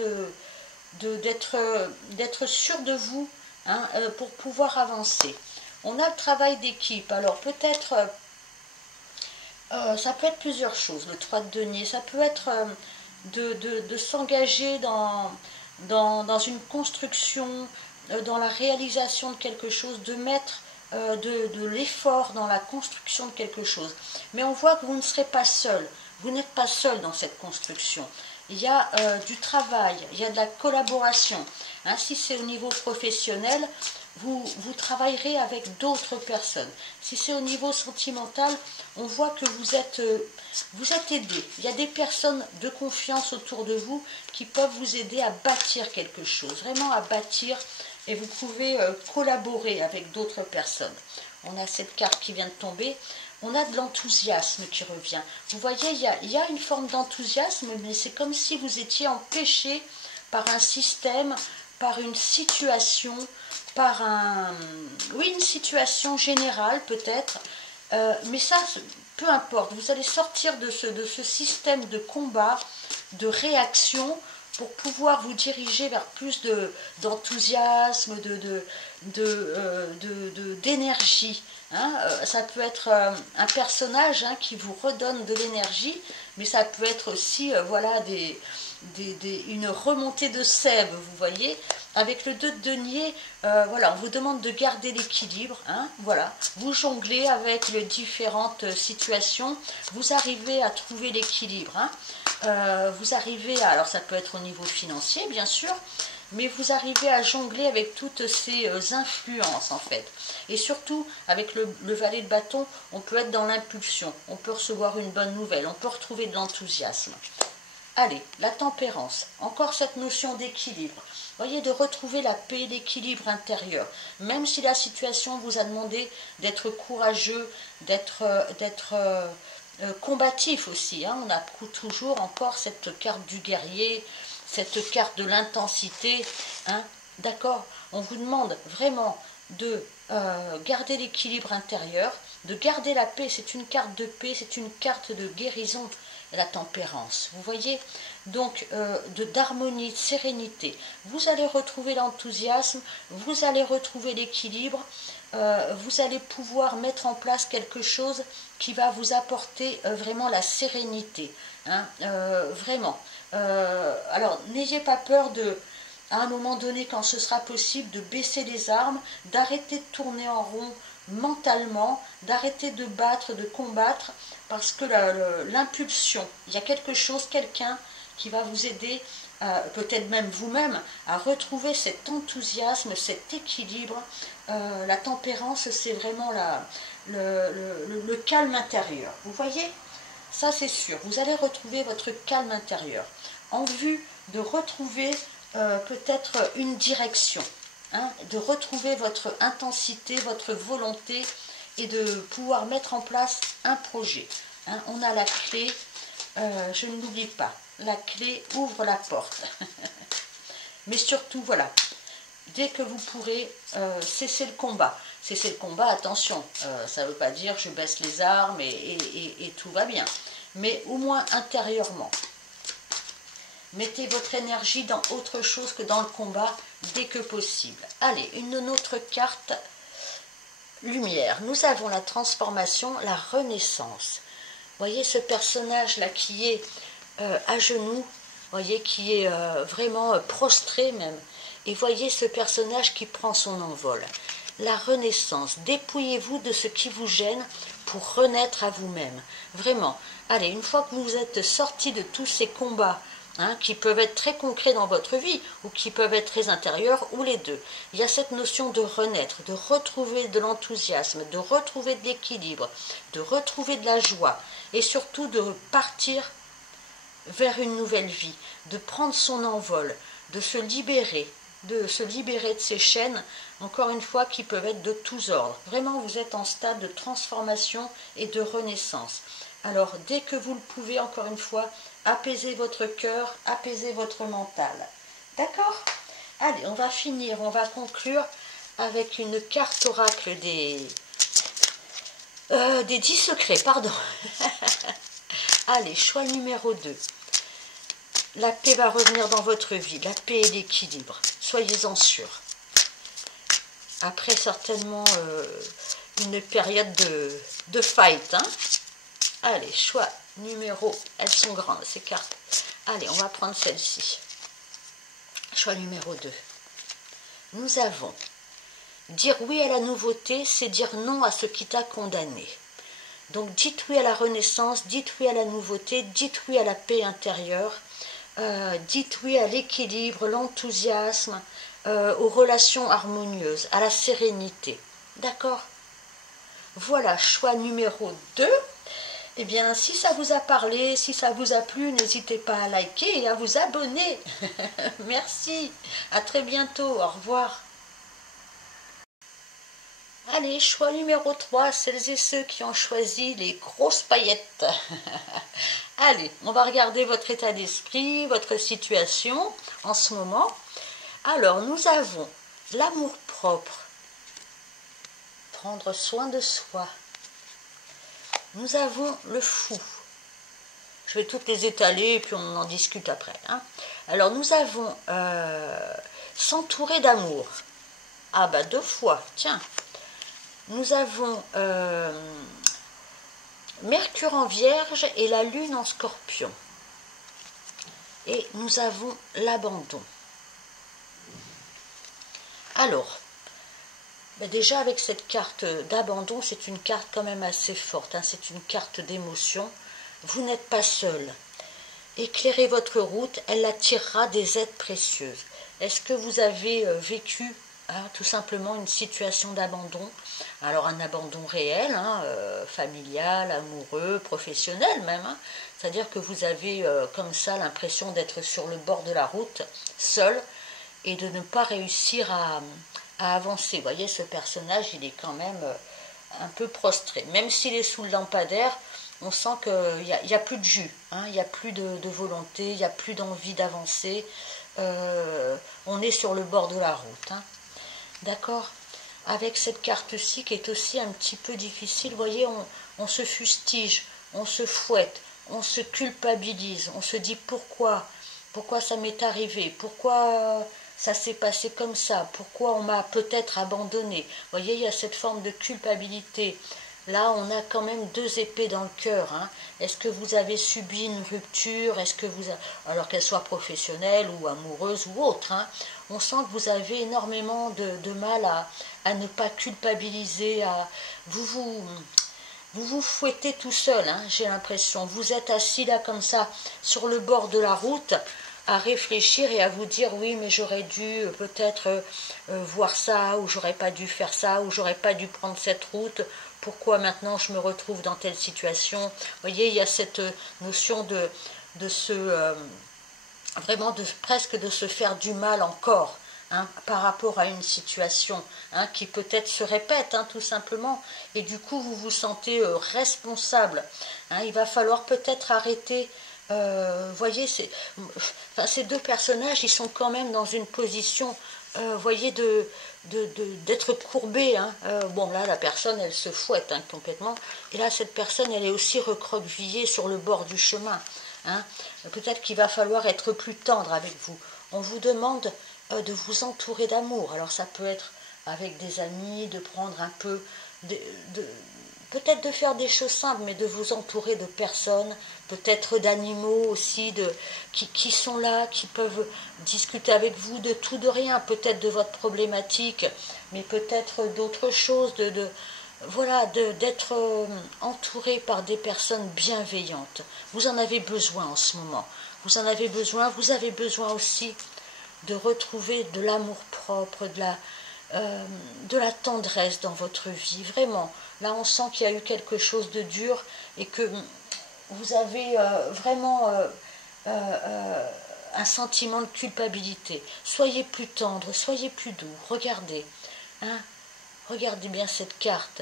d'être sûr de vous, hein, pour pouvoir avancer. On a le travail d'équipe, alors peut-être ça peut être plusieurs choses, le 3 de denier, ça peut être de s'engager dans une construction, dans la réalisation de quelque chose, de mettre de l'effort dans la construction de quelque chose. Mais on voit que vous ne serez pas seul, vous n'êtes pas seul dans cette construction. Il y a du travail, il y a de la collaboration. Hein, si c'est au niveau professionnel, vous travaillerez avec d'autres personnes. Si c'est au niveau sentimental, on voit que vous êtes aidé. Il y a des personnes de confiance autour de vous qui peuvent vous aider à bâtir quelque chose, vraiment à bâtir, et vous pouvez collaborer avec d'autres personnes. On a cette carte qui vient de tomber. On a de l'enthousiasme qui revient. Vous voyez, il y a une forme d'enthousiasme, mais c'est comme si vous étiez empêché par un système, par une situation, par une situation générale peut-être, mais ça, peu importe, vous allez sortir de ce système de combat, de réaction, pour pouvoir vous diriger vers plus d'enthousiasme, d'énergie. Hein. Ça peut être un personnage, hein, qui vous redonne de l'énergie, mais ça peut être aussi voilà, une remontée de sève, vous voyez. Avec le 2 de denier, voilà, on vous demande de garder l'équilibre, hein, voilà. Vous jonglez avec les différentes situations, vous arrivez à trouver l'équilibre, hein. Vous arrivez à, alors ça peut être au niveau financier, bien sûr, mais vous arrivez à jongler avec toutes ces influences, en fait. Et surtout, avec le valet de bâton, on peut être dans l'impulsion, on peut recevoir une bonne nouvelle, on peut retrouver de l'enthousiasme. Allez, la tempérance, encore cette notion d'équilibre. Voyez, de retrouver la paix, l'équilibre intérieur. Même si la situation vous a demandé d'être courageux, d'être combatif aussi. Hein. On a toujours encore cette carte du guerrier, cette carte de l'intensité. Hein. D'accord? On vous demande vraiment de garder l'équilibre intérieur, de garder la paix. C'est une carte de paix, c'est une carte de guérison. La tempérance, vous voyez, donc d'harmonie, de sérénité. Vous allez retrouver l'enthousiasme, vous allez retrouver l'équilibre, vous allez pouvoir mettre en place quelque chose qui va vous apporter vraiment la sérénité, hein, vraiment. Alors, n'ayez pas peur à un moment donné, quand ce sera possible, de baisser les armes, d'arrêter de tourner en rond mentalement, d'arrêter de battre, de combattre, parce que l'impulsion, il y a quelque chose, quelqu'un qui va vous aider, peut-être même vous-même, à retrouver cet enthousiasme, cet équilibre. La tempérance, c'est vraiment le calme intérieur. Vous voyez? Ça, c'est sûr. Vous allez retrouver votre calme intérieur en vue de retrouver peut-être une direction, hein, de retrouver votre intensité, votre volonté, et de pouvoir mettre en place un projet. Hein, on a la clé, je ne l'oublie pas, la clé ouvre la porte. Mais surtout, voilà, dès que vous pourrez, cesser le combat. Cesser le combat, attention, ça ne veut pas dire je baisse les armes et tout va bien. Mais au moins intérieurement. Mettez votre énergie dans autre chose que dans le combat dès que possible. Allez, une autre carte. Lumière, nous avons la transformation, la renaissance. Voyez ce personnage-là qui est à genoux, voyez, qui est vraiment prostré même. Et voyez ce personnage qui prend son envol. La renaissance, dépouillez-vous de ce qui vous gêne pour renaître à vous-même. Vraiment, allez, une fois que vous êtes sorti de tous ces combats, hein, qui peuvent être très concrets dans votre vie ou qui peuvent être très intérieurs, ou les deux. Il y a cette notion de renaître, de retrouver de l'enthousiasme, de retrouver de l'équilibre, de retrouver de la joie et surtout de partir vers une nouvelle vie, de prendre son envol, de se libérer de ces chaînes, encore une fois, qui peuvent être de tous ordres. Vraiment, vous êtes en stade de transformation et de renaissance. Alors, dès que vous le pouvez, encore une fois, apaisez votre cœur, apaisez votre mental. D'accord? Allez, on va finir, on va conclure avec une carte oracle des 10 secrets, pardon. Allez, choix numéro 2. La paix va revenir dans votre vie, la paix et l'équilibre. Soyez-en sûrs. Après certainement une période de fight, hein. Allez, choix numéro, elles sont grandes ces cartes. Allez, on va prendre celle-ci. Choix numéro 2. Nous avons dire oui à la nouveauté, c'est dire non à ce qui t'a condamné. Donc dites oui à la renaissance, dites oui à la nouveauté, dites oui à la paix intérieure, dites oui à l'équilibre, l'enthousiasme, aux relations harmonieuses, à la sérénité. D'accord? Voilà, choix numéro 2. Eh bien, si ça vous a parlé, si ça vous a plu, n'hésitez pas à liker et à vous abonner. Merci, à très bientôt, au revoir. Allez, choix numéro 3, celles et ceux qui ont choisi les grosses paillettes. Allez, on va regarder votre état d'esprit, votre situation en ce moment. Alors, nous avons l'amour-propre, prendre soin de soi. Nous avons le fou. Je vais toutes les étaler et puis on en discute après. Hein. Alors, nous avons s'entourer d'amour. Ah bah 2 fois, tiens. Nous avons Mercure en Vierge et la Lune en Scorpion. et nous avons l'abandon. Alors, déjà avec cette carte d'abandon, c'est une carte quand même assez forte, hein, c'est une carte d'émotion. Vous n'êtes pas seul. Éclairez votre route, elle attirera des aides précieuses. Est-ce que vous avez vécu tout simplement une situation d'abandon? Alors un abandon réel, familial, amoureux, professionnel même. C'est-à-dire que vous avez comme ça l'impression d'être sur le bord de la route, seul, et de ne pas réussir à avancer. Vous voyez, ce personnage, il est quand même un peu prostré. Même s'il est sous le lampadaire, on sent qu'il n'y a plus de jus, il n'y a plus de volonté, il n'y a plus d'envie d'avancer. On est sur le bord de la route. D'accord? Avec cette carte-ci qui est aussi un petit peu difficile, vous voyez, on se fustige, on se fouette, on se culpabilise, on se dit pourquoi ça m'est arrivé, pourquoi ça s'est passé comme ça, pourquoi on m'a peut-être abandonné. Vous voyez, il y a cette forme de culpabilité. Là, on a quand même deux épées dans le cœur. Est-ce que vous avez subi une rupture? Est-ce que alors qu'elle soit professionnelle ou amoureuse ou autre, on sent que vous avez énormément de mal à ne pas culpabiliser. Vous vous fouettez tout seul, j'ai l'impression. Vous êtes assis là comme ça, sur le bord de la route, à réfléchir et à vous dire oui, mais j'aurais dû peut-être voir ça, ou j'aurais pas dû faire ça, ou j'aurais pas dû prendre cette route. Pourquoi maintenant je me retrouve dans telle situation? Vous voyez, il y a cette notion de se vraiment presque de se faire du mal encore par rapport à une situation qui peut-être se répète tout simplement, et du coup vous vous sentez responsable. Il va falloir peut-être arrêter. Voyez, ces deux personnages, ils sont quand même dans une position, voyez, d'être courbés. Bon, là, la personne, elle se fouette complètement. Et là, cette personne, elle est aussi recroquevillée sur le bord du chemin. Peut-être qu'il va falloir être plus tendre avec vous. On vous demande de vous entourer d'amour. Alors, ça peut être avec des amis, de prendre un peu peut-être de faire des choses simples, mais de vous entourer de personnes, peut-être d'animaux aussi, qui sont là, qui peuvent discuter avec vous de tout, de rien, peut-être de votre problématique, mais peut-être d'autres choses, d'être entouré par des personnes bienveillantes. Vous en avez besoin en ce moment. Vous en avez besoin. Vous avez besoin aussi de retrouver de l'amour-propre, de la tendresse dans votre vie. Vraiment, là on sent qu'il y a eu quelque chose de dur et que vous avez vraiment un sentiment de culpabilité. Soyez plus tendre, soyez plus doux. Regardez, regardez bien cette carte.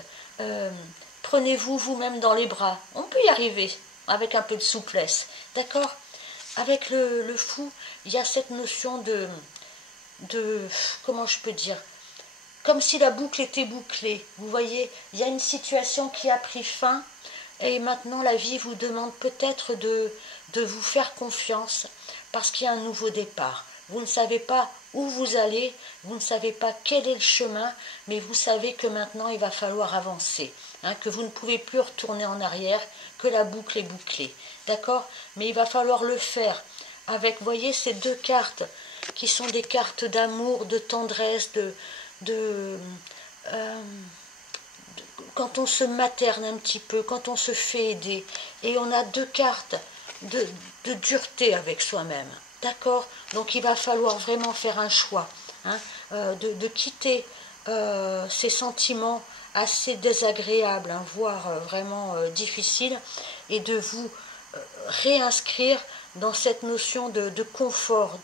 Prenez-vous vous-même dans les bras. On peut y arriver avec un peu de souplesse. D'accord? Avec le fou, il y a cette notion de comment je peux dire, comme si la boucle était bouclée. Vous voyez, il y a une situation qui a pris fin et maintenant la vie vous demande peut-être de vous faire confiance parce qu'il y a un nouveau départ. Vous ne savez pas où vous allez, vous ne savez pas quel est le chemin, mais vous savez que maintenant il va falloir avancer, que vous ne pouvez plus retourner en arrière, que la boucle est bouclée. D'accord? Mais il va falloir le faire avec, vous voyez, ces deux cartes qui sont des cartes d'amour, de tendresse, quand on se materne un petit peu, quand on se fait aider. Et on a deux cartes de dureté avec soi-même. D'accord? Donc il va falloir vraiment faire un choix, de quitter ces sentiments assez désagréables, voire vraiment difficiles, et de vous réinscrire dans cette notion de confort,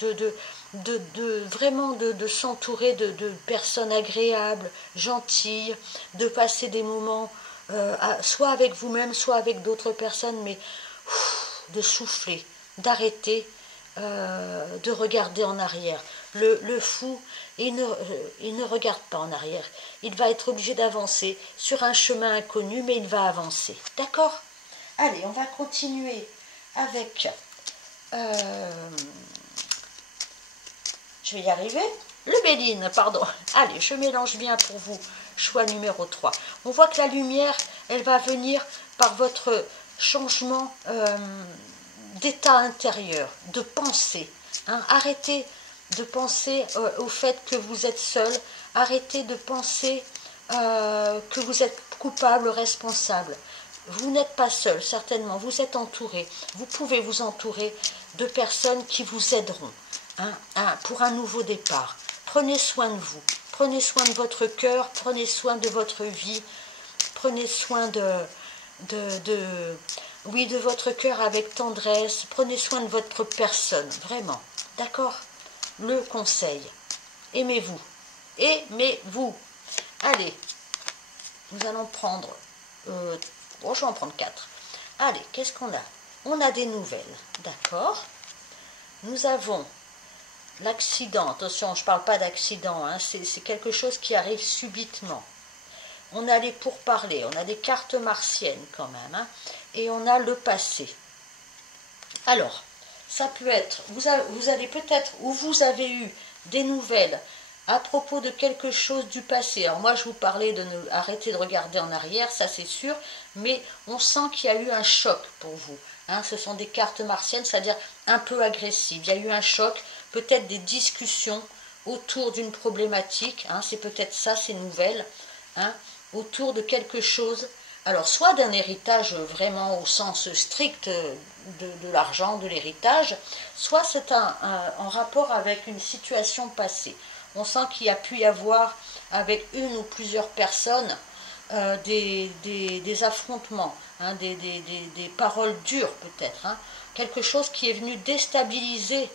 vraiment de s'entourer de personnes agréables, gentilles, de passer des moments soit avec vous-même, soit avec d'autres personnes, mais de souffler, d'arrêter, de regarder en arrière. Le fou, il ne regarde pas en arrière. Il va être obligé d'avancer sur un chemin inconnu, mais il va avancer. D'accord? Allez, on va continuer avec... je vais y arriver. Le Béline, pardon. Allez, je mélange bien pour vous. Choix numéro 3. On voit que la lumière, elle va venir par votre changement d'état intérieur, de pensée. Hein. Arrêtez de penser au fait que vous êtes seul, arrêtez de penser que vous êtes coupable, responsable. Vous n'êtes pas seul, certainement, vous êtes entouré. Vous pouvez vous entourer de personnes qui vous aideront pour un nouveau départ. Prenez soin de vous, prenez soin de votre cœur, prenez soin de votre vie, prenez soin de votre cœur avec tendresse, prenez soin de votre personne, vraiment, d'accord? Le conseil, aimez-vous, aimez-vous. Allez, nous allons prendre, bon, je vais en prendre 4. Allez, qu'est-ce qu'on a? On a des nouvelles, d'accord? Nous avons l'accident, attention, je ne parle pas d'accident, hein, c'est quelque chose qui arrive subitement. On a les pourparlers, on a des cartes martiennes quand même, hein, et on a le passé. Alors, ça peut être, vous allez peut-être, ou vous avez eu des nouvelles à propos de quelque chose du passé. Alors moi, je vous parlais de arrêter de regarder en arrière, ça c'est sûr, mais on sent qu'il y a eu un choc pour vous. Hein, ce sont des cartes martiennes, c'est-à-dire un peu agressives. Il y a eu un choc, peut-être des discussions autour d'une problématique, hein, c'est peut-être ça, ces nouvelles, hein, autour de quelque chose. Alors, soit d'un héritage vraiment au sens strict de l'argent, de l'héritage, soit c'est en rapport avec une situation passée. On sent qu'il y a pu y avoir, avec une ou plusieurs personnes, des affrontements, hein, des paroles dures peut-être, hein, quelque chose qui est venu déstabiliser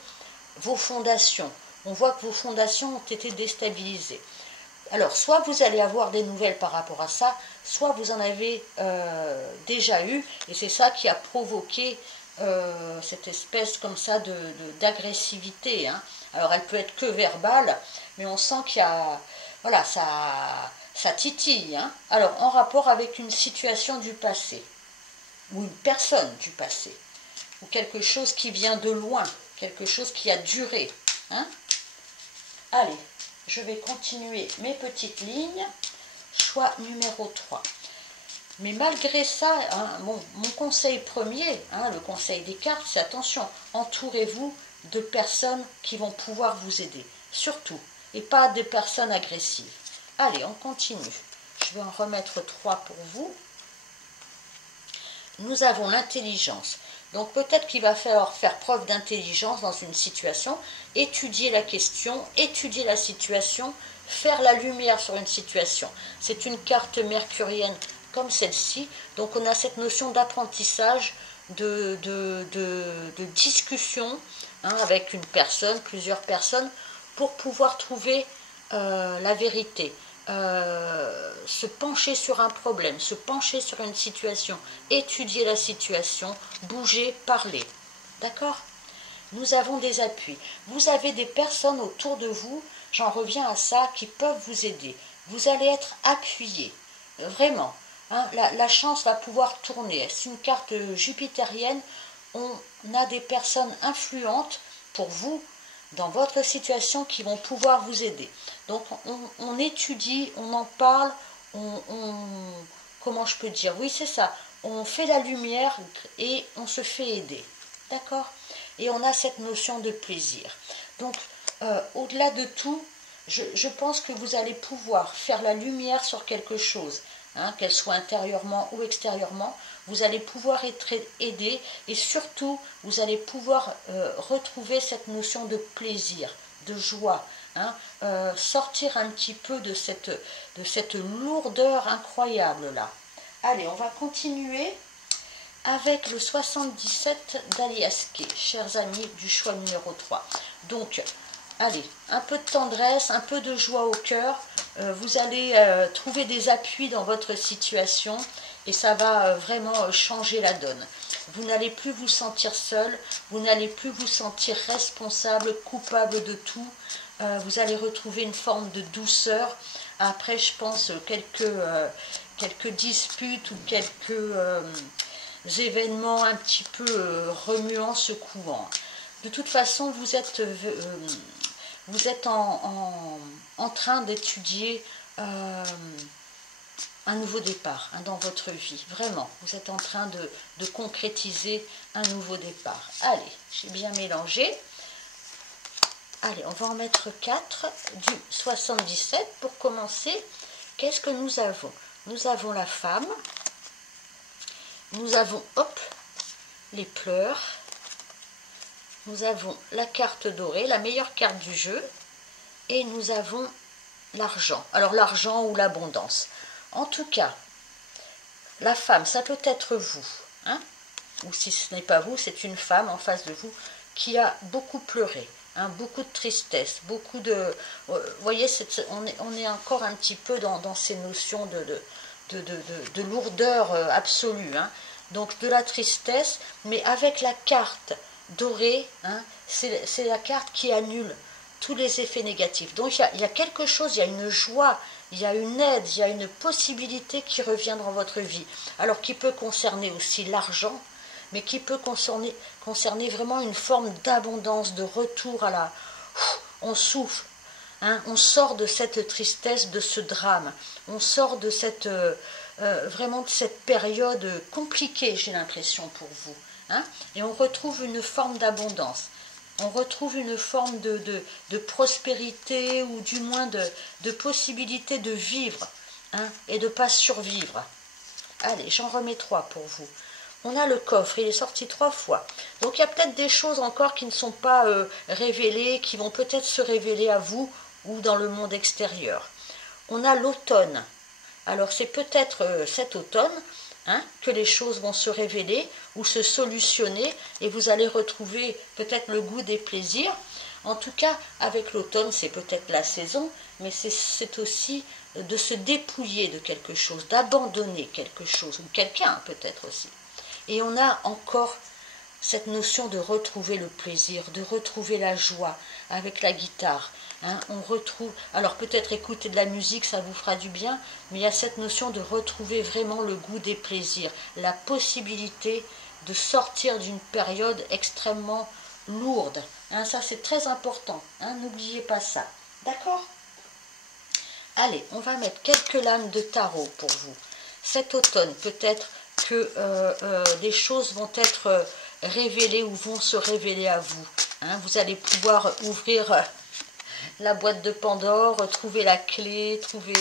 vos fondations. On voit que vos fondations ont été déstabilisées. Alors, soit vous allez avoir des nouvelles par rapport à ça, soit vous en avez déjà eu, et c'est ça qui a provoqué cette espèce comme ça d'agressivité. Hein. Alors, elle peut être que verbale, mais on sent qu'il y a... Voilà, ça titille. Hein. Alors, en rapport avec une situation du passé, ou une personne du passé, ou quelque chose qui vient de loin, quelque chose qui a duré. Hein. Allez. Je vais continuer mes petites lignes, choix numéro 3. Mais malgré ça, hein, mon conseil premier, hein, le conseil des cartes, c'est attention, entourez-vous de personnes qui vont pouvoir vous aider, surtout, et pas de personnes agressives. Allez, on continue. Je vais en remettre 3 pour vous. Nous avons l'intelligence. Donc peut-être qu'il va falloir faire preuve d'intelligence dans une situation, étudier la question, étudier la situation, faire la lumière sur une situation. C'est une carte mercurienne comme celle-ci, donc on a cette notion d'apprentissage, de discussion, hein, avec une personne, plusieurs personnes, pour pouvoir trouver la vérité. Se pencher sur un problème, se pencher sur une situation, étudier la situation, bouger, parler. D'accord? Nous avons des appuis. Vous avez des personnes autour de vous, j'en reviens à ça, qui peuvent vous aider. Vous allez être appuyé, vraiment. Hein, la chance va pouvoir tourner. C'est une carte jupitérienne. On a des personnes influentes pour vous, dans votre situation, qui vont pouvoir vous aider. Donc on étudie, on en parle, comment je peux dire? Oui, c'est ça. On fait la lumière et on se fait aider. D'accord? Et on a cette notion de plaisir. Donc, au-delà de tout, je pense que vous allez pouvoir faire la lumière sur quelque chose, hein, qu'elle soit intérieurement ou extérieurement. Vous allez pouvoir être aidé et surtout, vous allez pouvoir retrouver cette notion de plaisir, de joie, hein, sortir un petit peu de cette lourdeur incroyable là. Allez, on va continuer avec le 77 d'Alias Kay, chers amis du choix numéro 3. Donc, allez, un peu de tendresse, un peu de joie au cœur, vous allez trouver des appuis dans votre situation et ça va vraiment changer la donne. Vous n'allez plus vous sentir seul, vous n'allez plus vous sentir responsable, coupable de tout, vous allez retrouver une forme de douceur. Après, je pense, quelques disputes ou quelques événements un petit peu remuants, secouants. De toute façon, vous êtes en train d'étudier un nouveau départ hein, dans votre vie. Vraiment, vous êtes en train de concrétiser un nouveau départ. Allez, j'ai bien mélangé. Allez, on va en mettre 4 du 77 pour commencer. Qu'est-ce que nous avons? Nous avons la femme. Nous avons, hop, les pleurs. Nous avons la carte dorée, la meilleure carte du jeu. Et nous avons l'argent. Alors l'argent ou l'abondance. En tout cas, la femme, ça peut être vous. Hein, ou si ce n'est pas vous, c'est une femme en face de vous qui a beaucoup pleuré. Hein, beaucoup de tristesse, beaucoup de... Vous voyez, on est encore un petit peu dans ces notions de lourdeur absolue. Hein. Donc de la tristesse, mais avec la carte dorée, hein, c'est la carte qui annule tous les effets négatifs. Donc il y a quelque chose, il y a une joie, il y a une aide, il y a une possibilité qui revient dans votre vie. Alors qui peut concerner aussi l'argent, mais qui peut concerner vraiment une forme d'abondance, de retour à la... On souffle, hein, on sort de cette tristesse, de ce drame, on sort de cette... vraiment de cette période compliquée, j'ai l'impression, pour vous. Hein, et on retrouve une forme d'abondance. On retrouve une forme de prospérité ou du moins de possibilité de vivre hein, et de ne pas survivre. Allez, j'en remets 3 pour vous. On a le coffre, il est sorti 3 fois. Donc il y a peut-être des choses encore qui ne sont pas révélées, qui vont peut-être se révéler à vous ou dans le monde extérieur. On a l'automne. Alors c'est peut-être cet automne hein, que les choses vont se révéler ou se solutionner et vous allez retrouver peut-être le goût des plaisirs. En tout cas, avec l'automne, c'est peut-être la saison, mais c'est aussi de se dépouiller de quelque chose, d'abandonner quelque chose, ou quelqu'un peut-être aussi. Et on a encore cette notion de retrouver le plaisir, de retrouver la joie avec la guitare. Hein, on retrouve, alors peut-être écouter de la musique, ça vous fera du bien, mais il y a cette notion de retrouver vraiment le goût des plaisirs, la possibilité de sortir d'une période extrêmement lourde. Hein, ça c'est très important, hein, n'oubliez pas ça. D'accord? Allez, on va mettre quelques lames de tarot pour vous. Cet automne, peut-être que des choses vont être révélées ou vont se révéler à vous. Hein, vous allez pouvoir ouvrir la boîte de Pandore, trouver la clé, trouver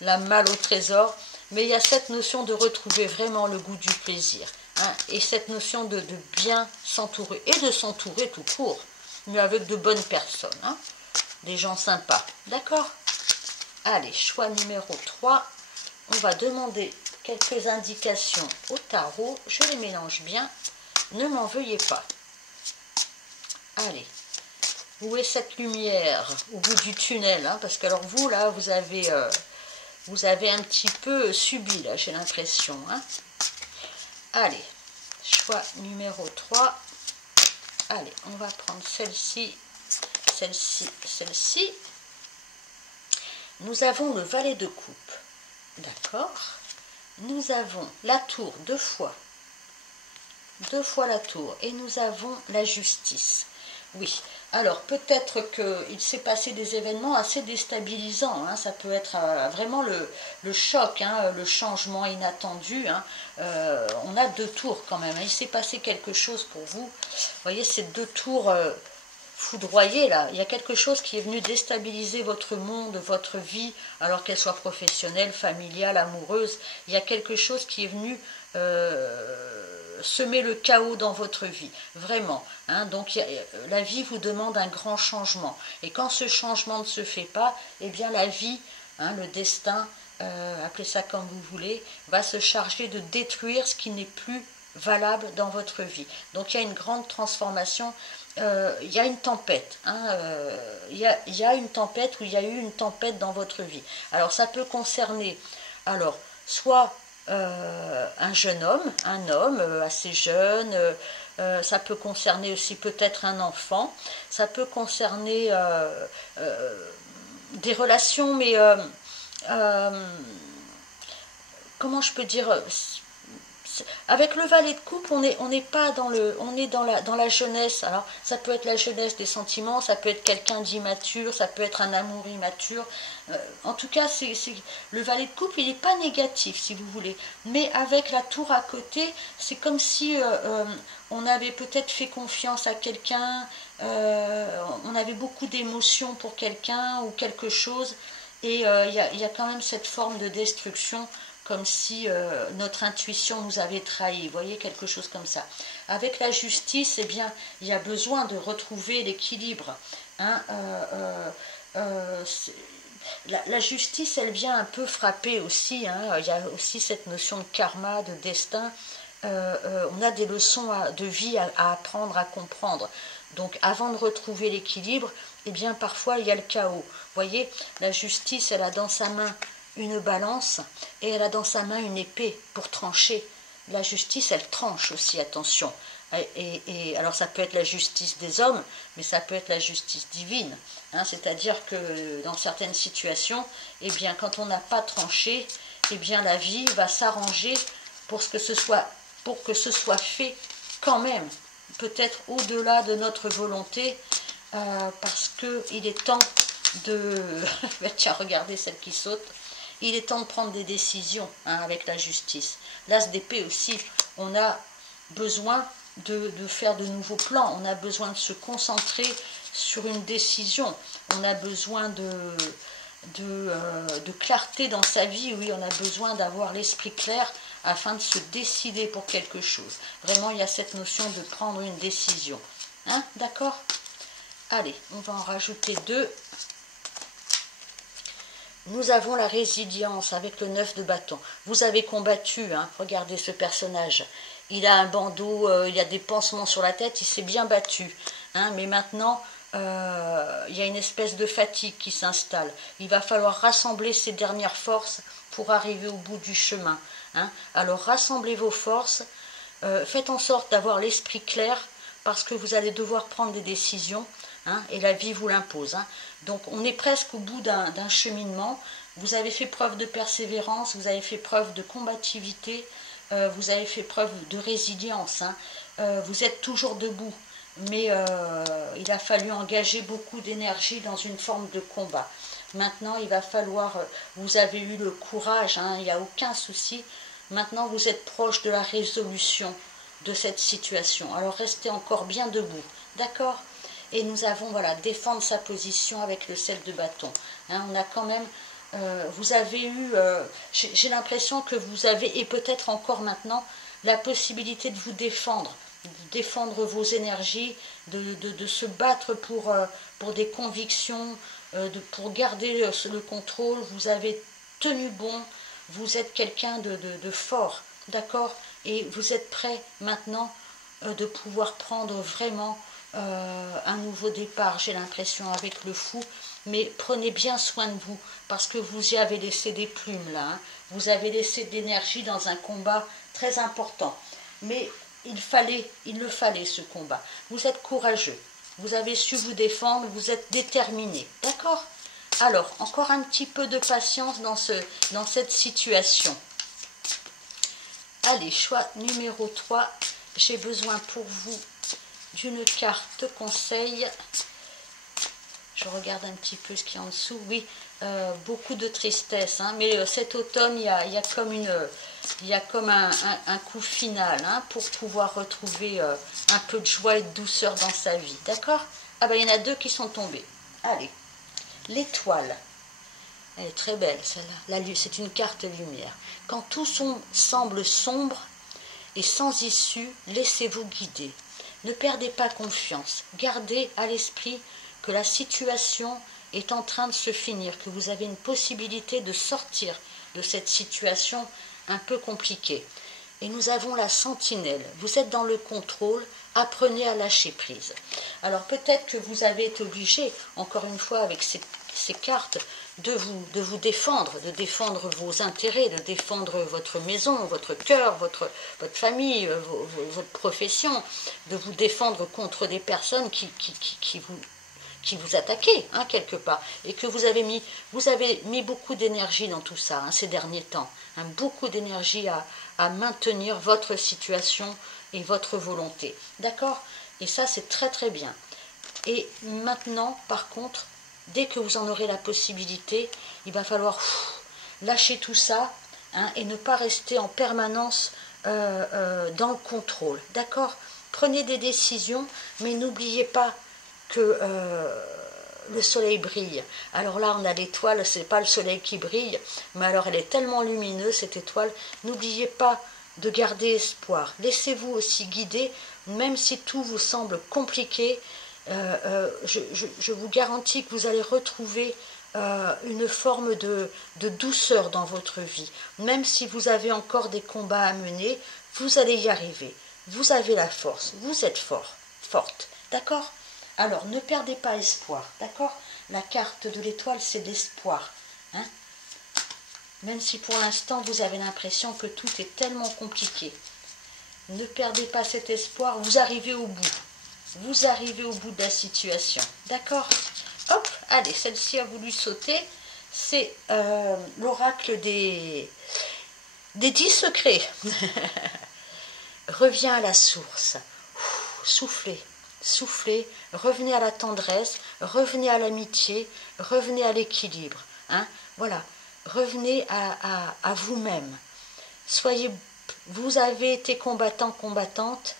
la malle au trésor. Mais il y a cette notion de retrouver vraiment le goût du plaisir. Hein, et cette notion de bien s'entourer. Et de s'entourer tout court. Mais avec de bonnes personnes. Hein, des gens sympas. D'accord? Allez, choix numéro 3. On va demander quelques indications au tarot. Je les mélange bien. Ne m'en veuillez pas. Allez. Où est cette lumière au bout du tunnel hein, parce que alors vous, là, vous avez un petit peu subi, là, j'ai l'impression. Hein. Allez, choix numéro 3. Allez, on va prendre celle-ci, celle-ci, celle-ci. Nous avons le valet de coupe. D'accord. Nous avons la tour 2 fois. 2 fois la tour. Et nous avons la justice. Oui, alors peut-être qu'il s'est passé des événements assez déstabilisants, hein. Ça peut être vraiment le choc, hein, le changement inattendu. Hein. On a 2 tours quand même, hein. Il s'est passé quelque chose pour vous. Vous voyez ces 2 tours foudroyées là, il y a quelque chose qui est venu déstabiliser votre monde, votre vie, alors qu'elle soit professionnelle, familiale, amoureuse. Il y a quelque chose qui est venu... semer le chaos dans votre vie, vraiment. Hein, donc la vie vous demande un grand changement. Et quand ce changement ne se fait pas, eh bien la vie, hein, le destin, appelez ça comme vous voulez, va se charger de détruire ce qui n'est plus valable dans votre vie. Donc il y a une grande transformation, il y a une tempête. Hein, il y a une tempête ou il y a eu une tempête dans votre vie. Alors ça peut concerner, alors, soit un jeune homme, un homme assez jeune, ça peut concerner aussi peut-être un enfant, ça peut concerner des relations, mais comment je peux dire, avec le valet de coupe, on n'est pas dans le, on est dans la jeunesse. Alors, ça peut être la jeunesse des sentiments, ça peut être quelqu'un d'immature, ça peut être un amour immature. En tout cas, le valet de coupe, il n'est pas négatif, si vous voulez. Mais avec la tour à côté, c'est comme si on avait peut-être fait confiance à quelqu'un, on avait beaucoup d'émotions pour quelqu'un ou quelque chose, et il y a quand même cette forme de destruction, comme si notre intuition nous avait trahis, vous voyez, quelque chose comme ça. Avec la justice, eh bien, il y a besoin de retrouver l'équilibre. Hein, la justice, elle vient un peu frapper aussi, hein, il y a aussi cette notion de karma, de destin. On a des leçons de vie à apprendre, à comprendre. Donc avant de retrouver l'équilibre, eh bien parfois il y a le chaos. Vous voyez, la justice, elle a dans sa main une balance et elle a dans sa main une épée pour trancher. La justice, elle tranche aussi, attention. Et alors ça peut être la justice des hommes, mais ça peut être la justice divine. Hein, c'est-à-dire que dans certaines situations, eh bien quand on n'a pas tranché, eh bien la vie va s'arranger pour que ce soit fait quand même, peut-être au-delà de notre volonté, parce qu'il est temps de... Tiens, regardez celle qui saute. Il est temps de prendre des décisions, hein, avec la justice. L'as d'épée aussi, on a besoin de faire de nouveaux plans, on a besoin de se concentrer sur une décision, on a besoin de clarté dans sa vie, oui, on a besoin d'avoir l'esprit clair afin de se décider pour quelque chose. Vraiment, il y a cette notion de prendre une décision. Hein, d'accord? Allez, on va en rajouter 2. Nous avons la résilience avec le 9 de bâton. Vous avez combattu, hein, regardez ce personnage. Il a un bandeau, il a des pansements sur la tête, il s'est bien battu. Hein, mais maintenant, il y a une espèce de fatigue qui s'installe. Il va falloir rassembler ses dernières forces pour arriver au bout du chemin. Hein. Alors rassemblez vos forces, faites en sorte d'avoir l'esprit clair, parce que vous allez devoir prendre des décisions. Hein, et la vie vous l'impose. Hein. Donc on est presque au bout d'un cheminement. Vous avez fait preuve de persévérance, vous avez fait preuve de combativité, vous avez fait preuve de résilience. Hein. Vous êtes toujours debout, mais il a fallu engager beaucoup d'énergie dans une forme de combat. Maintenant, il va falloir, vous avez eu le courage, hein, il n'y a aucun souci. Maintenant, vous êtes proche de la résolution de cette situation. Alors restez encore bien debout, d'accord ? Et nous avons, voilà, défendre sa position avec le 7 de bâton. Hein, on a quand même, vous avez eu, j'ai l'impression que vous avez, et peut-être encore maintenant, la possibilité de vous défendre vos énergies, de se battre pour des convictions, pour garder le contrôle. Vous avez tenu bon, vous êtes quelqu'un de fort, d'accord? Et vous êtes prêt maintenant de pouvoir prendre vraiment un nouveau départ, j'ai l'impression, avec le fou. Mais prenez bien soin de vous, parce que vous y avez laissé des plumes là, hein. Vous avez laissé de l'énergie dans un combat très important. Mais il le fallait ce combat. Vous êtes courageux, vous avez su vous défendre, vous êtes déterminé, d'accord? Alors, encore un petit peu de patience dans cette situation. Allez, choix numéro 3, j'ai besoin pour vous d'une carte conseil. Je regarde un petit peu ce qu'il y a en dessous. Oui, beaucoup de tristesse, hein, mais cet automne, il y a comme un coup final, hein, pour pouvoir retrouver un peu de joie et de douceur dans sa vie. D'accord? Ah ben, il y en a 2 qui sont tombés. Allez, l'étoile. Elle est très belle, celle-là. C'est une carte lumière. Quand tout semble sombre et sans issue, laissez-vous guider. Ne perdez pas confiance. Gardez à l'esprit que la situation est en train de se finir, que vous avez une possibilité de sortir de cette situation un peu compliquée. Et nous avons la sentinelle. Vous êtes dans le contrôle, apprenez à lâcher prise. Alors peut-être que vous avez été obligé, encore une fois avec ces cartes, de vous défendre, de défendre vos intérêts, de défendre votre maison, votre cœur, votre famille, votre profession, de vous défendre contre des personnes qui qui vous attaquait, hein, quelque part, et que vous avez mis beaucoup d'énergie dans tout ça, hein, ces derniers temps, hein, beaucoup d'énergie à maintenir votre situation et votre volonté, d'accord? Et ça, c'est très très bien. Et maintenant, par contre, dès que vous en aurez la possibilité, il va falloir lâcher tout ça, hein, et ne pas rester en permanence dans le contrôle, d'accord? Prenez des décisions, mais n'oubliez pas que le soleil brille. Alors là, on a l'étoile, c'est pas le soleil qui brille, mais alors elle est tellement lumineuse, cette étoile. N'oubliez pas de garder espoir. Laissez-vous aussi guider, même si tout vous semble compliqué. Je vous garantis que vous allez retrouver une forme de douceur dans votre vie. Même si vous avez encore des combats à mener, vous allez y arriver. Vous avez la force, vous êtes forte, d'accord? Alors, ne perdez pas espoir, d'accord? La carte de l'étoile, c'est l'espoir, hein? Même si pour l'instant, vous avez l'impression que tout est tellement compliqué. Ne perdez pas cet espoir, vous arrivez au bout. Vous arrivez au bout de la situation, d'accord? Hop, allez, celle-ci a voulu sauter. C'est l'oracle des 10 secrets. Reviens à la source. Soufflez, soufflez, revenez à la tendresse, revenez à l'amitié, revenez à l'équilibre. Hein? Voilà, revenez à vous-même. Vous avez été combattant, combattante.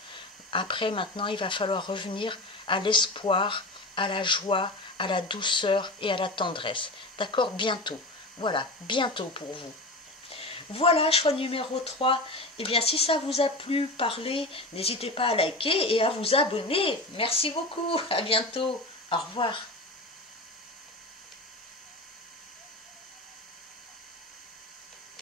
Après, maintenant, il va falloir revenir à l'espoir, à la joie, à la douceur et à la tendresse. D'accord? Bientôt. Voilà, bientôt pour vous. Voilà, choix numéro 3. Eh bien, si ça vous a plu, parlez, n'hésitez pas à liker et à vous abonner. Merci beaucoup. À bientôt. Au revoir.